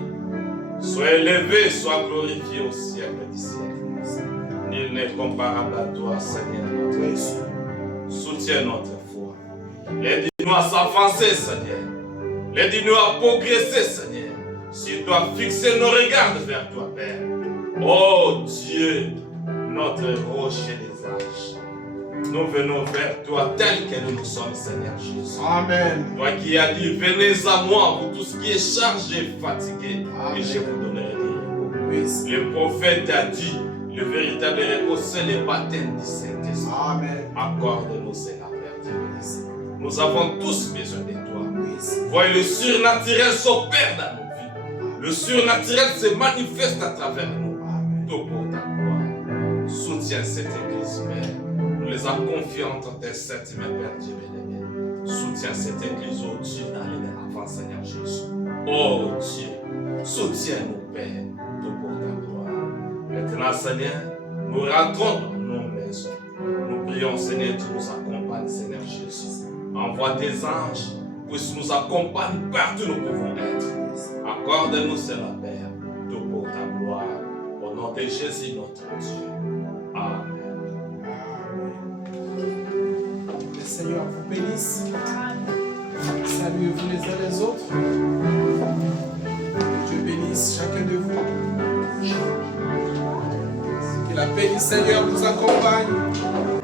Sois élevé, sois glorifié au siècle du siècle. Nul n'est comparable à toi, Seigneur notre Dieu. Soutiens notre foi. Aide-nous à s'avancer, Seigneur. Aide-nous à progresser, Seigneur. Si tu dois fixer nos regards vers toi, Père. Oh Dieu, notre rocher des âges. Nous venons vers toi tel que nous sommes, Seigneur Jésus. Amen. Toi qui as dit, venez à moi, vous tous qui êtes chargés, fatigués, et je vous donnerai du repos. Oui. Le prophète a dit, le véritable repos, c'est le baptême du Saint-Esprit. Amen. Accorde-nous, Seigneur Père Dieu. Nous avons tous besoin de toi. Oui. Voyez le surnaturel s'opère dans nos vies. Le surnaturel se manifeste à travers nous. tout pour ta gloire. Soutiens cette église, Père. Nous les avons confiés entre tes sept mains, Père Dieu bien-aimé. Soutiens cette église, oh Dieu, dans les avant, Seigneur Jésus. Oh Dieu, soutiens-nous, Père, tout pour ta gloire. Maintenant, Seigneur, nous rentrons dans nos maisons. Nous prions, Seigneur, tu nous accompagnes, Seigneur Jésus. Envoie tes anges, puissent nous accompagner partout où nous pouvons être. Accorde-nous cela, Père, tout pour ta gloire. Au nom de Jésus, notre Dieu. Amen. Le Seigneur vous bénisse. Saluez-vous les uns les autres. Dieu bénisse chacun de vous. Que la paix du Seigneur vous accompagne.